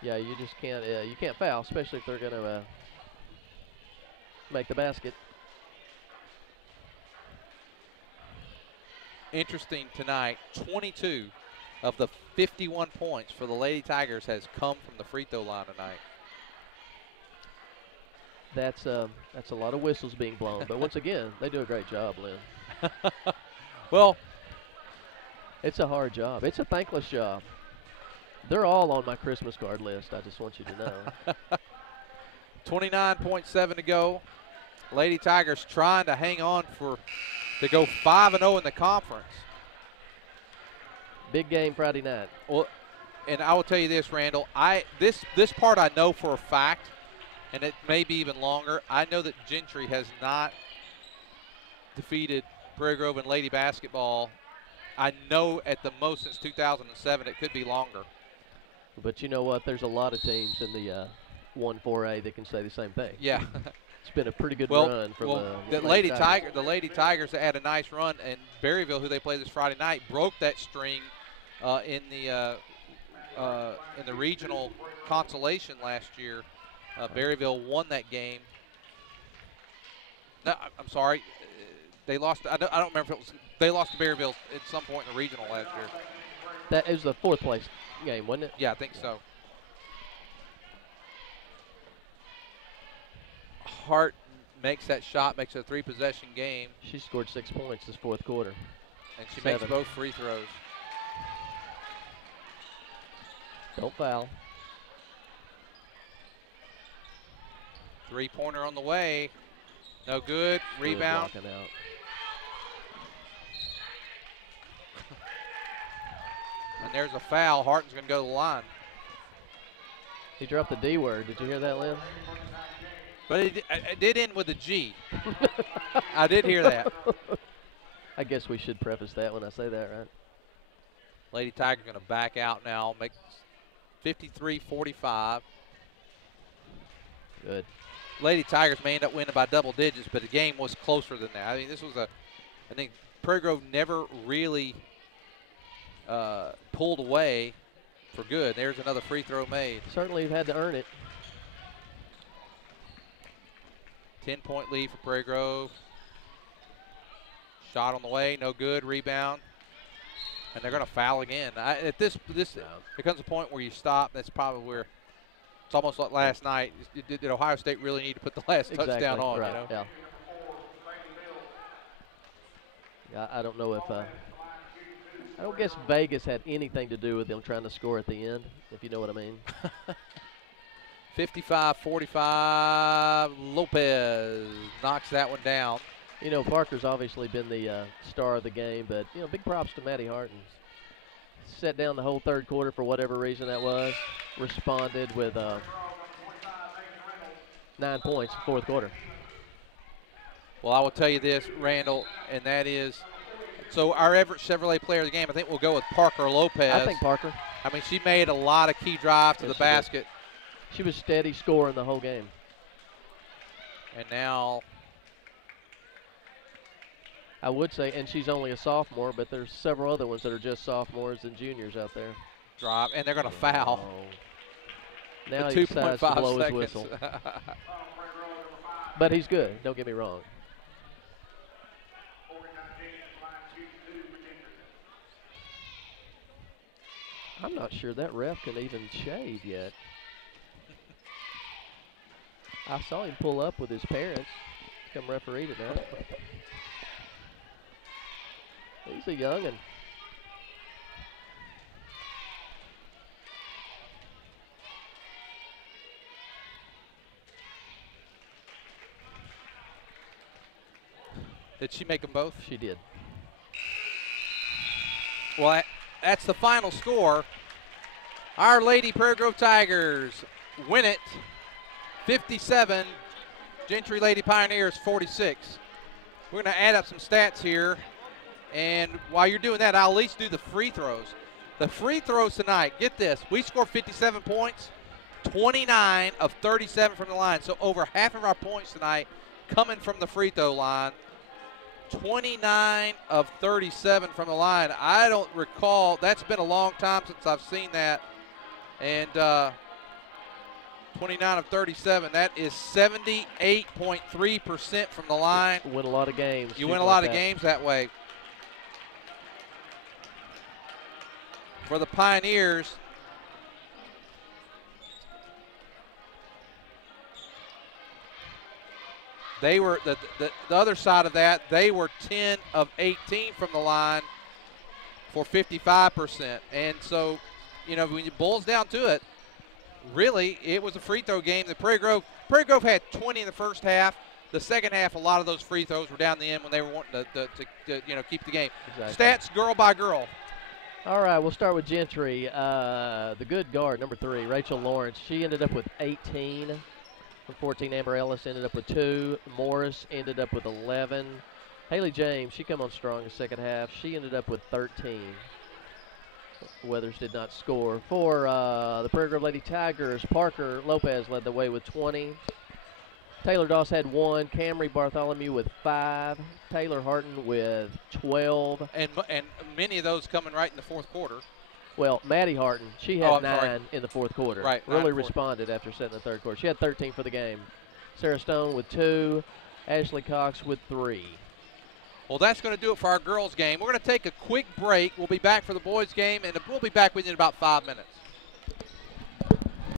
Yeah, you just can't. You can't foul, especially if they're going to make the basket. Interesting tonight. 22 of the 51 points for the Lady Tigers has come from the free throw line tonight. That's a lot of whistles being blown, but once again, they do a great job, Lynn. Well, it's a hard job. It's a thankless job. They're all on my Christmas card list. I just want you to know. 29.7 to go. Lady Tigers trying to hang on to go 5-0 in the conference. Big game Friday night. Well, and I will tell you this, Randall. This part I know for a fact, and it may be even longer. I know that Gentry has not defeated Prairie Grove in lady basketball. I know at the most since 2007. It could be longer. But you know what? There's a lot of teams in the one 4A that can say the same thing. Yeah. It's been a pretty good run from the Lady Tigers. The Lady Tigers had a nice run, and Berryville, who they play this Friday night, broke that string in the regional consolation last year. Berryville won that game. No, I'm sorry, they lost. I don't remember if it was. They lost to Berryville at some point in the regional last year. That was the 4th place game, wasn't it? Yeah, I think so. Hart makes that shot, makes it a 3-possession game. She scored 6 points this 4th quarter. And she makes both free throws. Don't foul. 3-pointer on the way. No good. Rebound. Good blocking out. And there's a foul. Harton's going to go to the line. He dropped the D word. Did you hear that, Lynn? But it did end with a G. I did hear that. I guess we should preface that when I say that, right? Lady Tigers going to back out now. Make 53-45. Good. Lady Tigers may end up winning by double digits, but the game was closer than that. I mean, this was I think Prairie Grove never really pulled away for good. There's another free throw made. Certainly you've had to earn it. 10-point lead for Prairie Grove. Shot on the way, no good. Rebound. And they're going to foul again. At this there comes a point where you stop. That's probably where it's almost like last night. Did Ohio State really need to put the last touchdown on? Right. You know? Yeah. Yeah, I don't know if I don't guess Vegas had anything to do with them trying to score at the end, if you know what I mean. 55-45. Lopez knocks that one down. You know, Parker's obviously been the star of the game, but, you know, big props to Maddie Harton. Set down the whole 3rd quarter for whatever reason that was. Responded with 9 points, 4th quarter. Well, I will tell you this, Randall, and that is, so our Everett Chevrolet player of the game, I think we'll go with Parker Lopez. I think Parker. I mean, she made a lot of key drives to the basket. She was steady scoring the whole game. And now, I would say, and she's only a sophomore, but there's several other ones that are just sophomores and juniors out there. Drop, and they're going to foul. Now he decides to blow his whistle. But he's good, don't get me wrong. I'm not sure that ref can even shave yet. I saw him pull up with his parents to come referee tonight. He's a young'un. Did she make them both? She did. Well, that's the final score. Our Lady Prairie Grove Tigers win it 57. Gentry Lady Pioneers 46. We're going to add up some stats here. And while you're doing that, I'll at least do the free throws. The free throws tonight, get this, we scored 57 points, 29 of 37 from the line. So over half of our points tonight coming from the free throw line. 29 of 37 from the line. I don't recall. That's been a long time since I've seen that. And 29 of 37. That is 78.3% from the line. Win a lot of games. You win a lot of games that way. For the Pioneers, they were the other side of that. They were 10 of 18 from the line for 55%. And so, you know, when it boils down to it, really, it was a free throw game. The Prairie Grove had 20 in the first half. The second half, a lot of those free throws were down the end when they were wanting to keep the game. Exactly. Stats, girl by girl. All right, we'll start with Gentry. The good guard, number 3, Rachel Lawrence. She ended up with 18 from 14. Amber Ellis ended up with 2. Morris ended up with 11. Haley James, she come on strong in the second half. She ended up with 13. Weathers did not score. For the Prairie Grove Lady Tigers, Parker Lopez led the way with 20. Taylor Doss had 1. Camry Bartholomew with 5. Taylor Harton with 12. And many of those coming right in the fourth quarter. Well, Maddie Harton, she had 9 in the fourth quarter. Right. Really responded after setting the third quarter. She had 13 for the game. Sarah Stone with 2. Ashley Cox with 3. Well, that's going to do it for our girls' game. We're going to take a quick break. We'll be back for the boys' game, and we'll be back with you in about 5 minutes.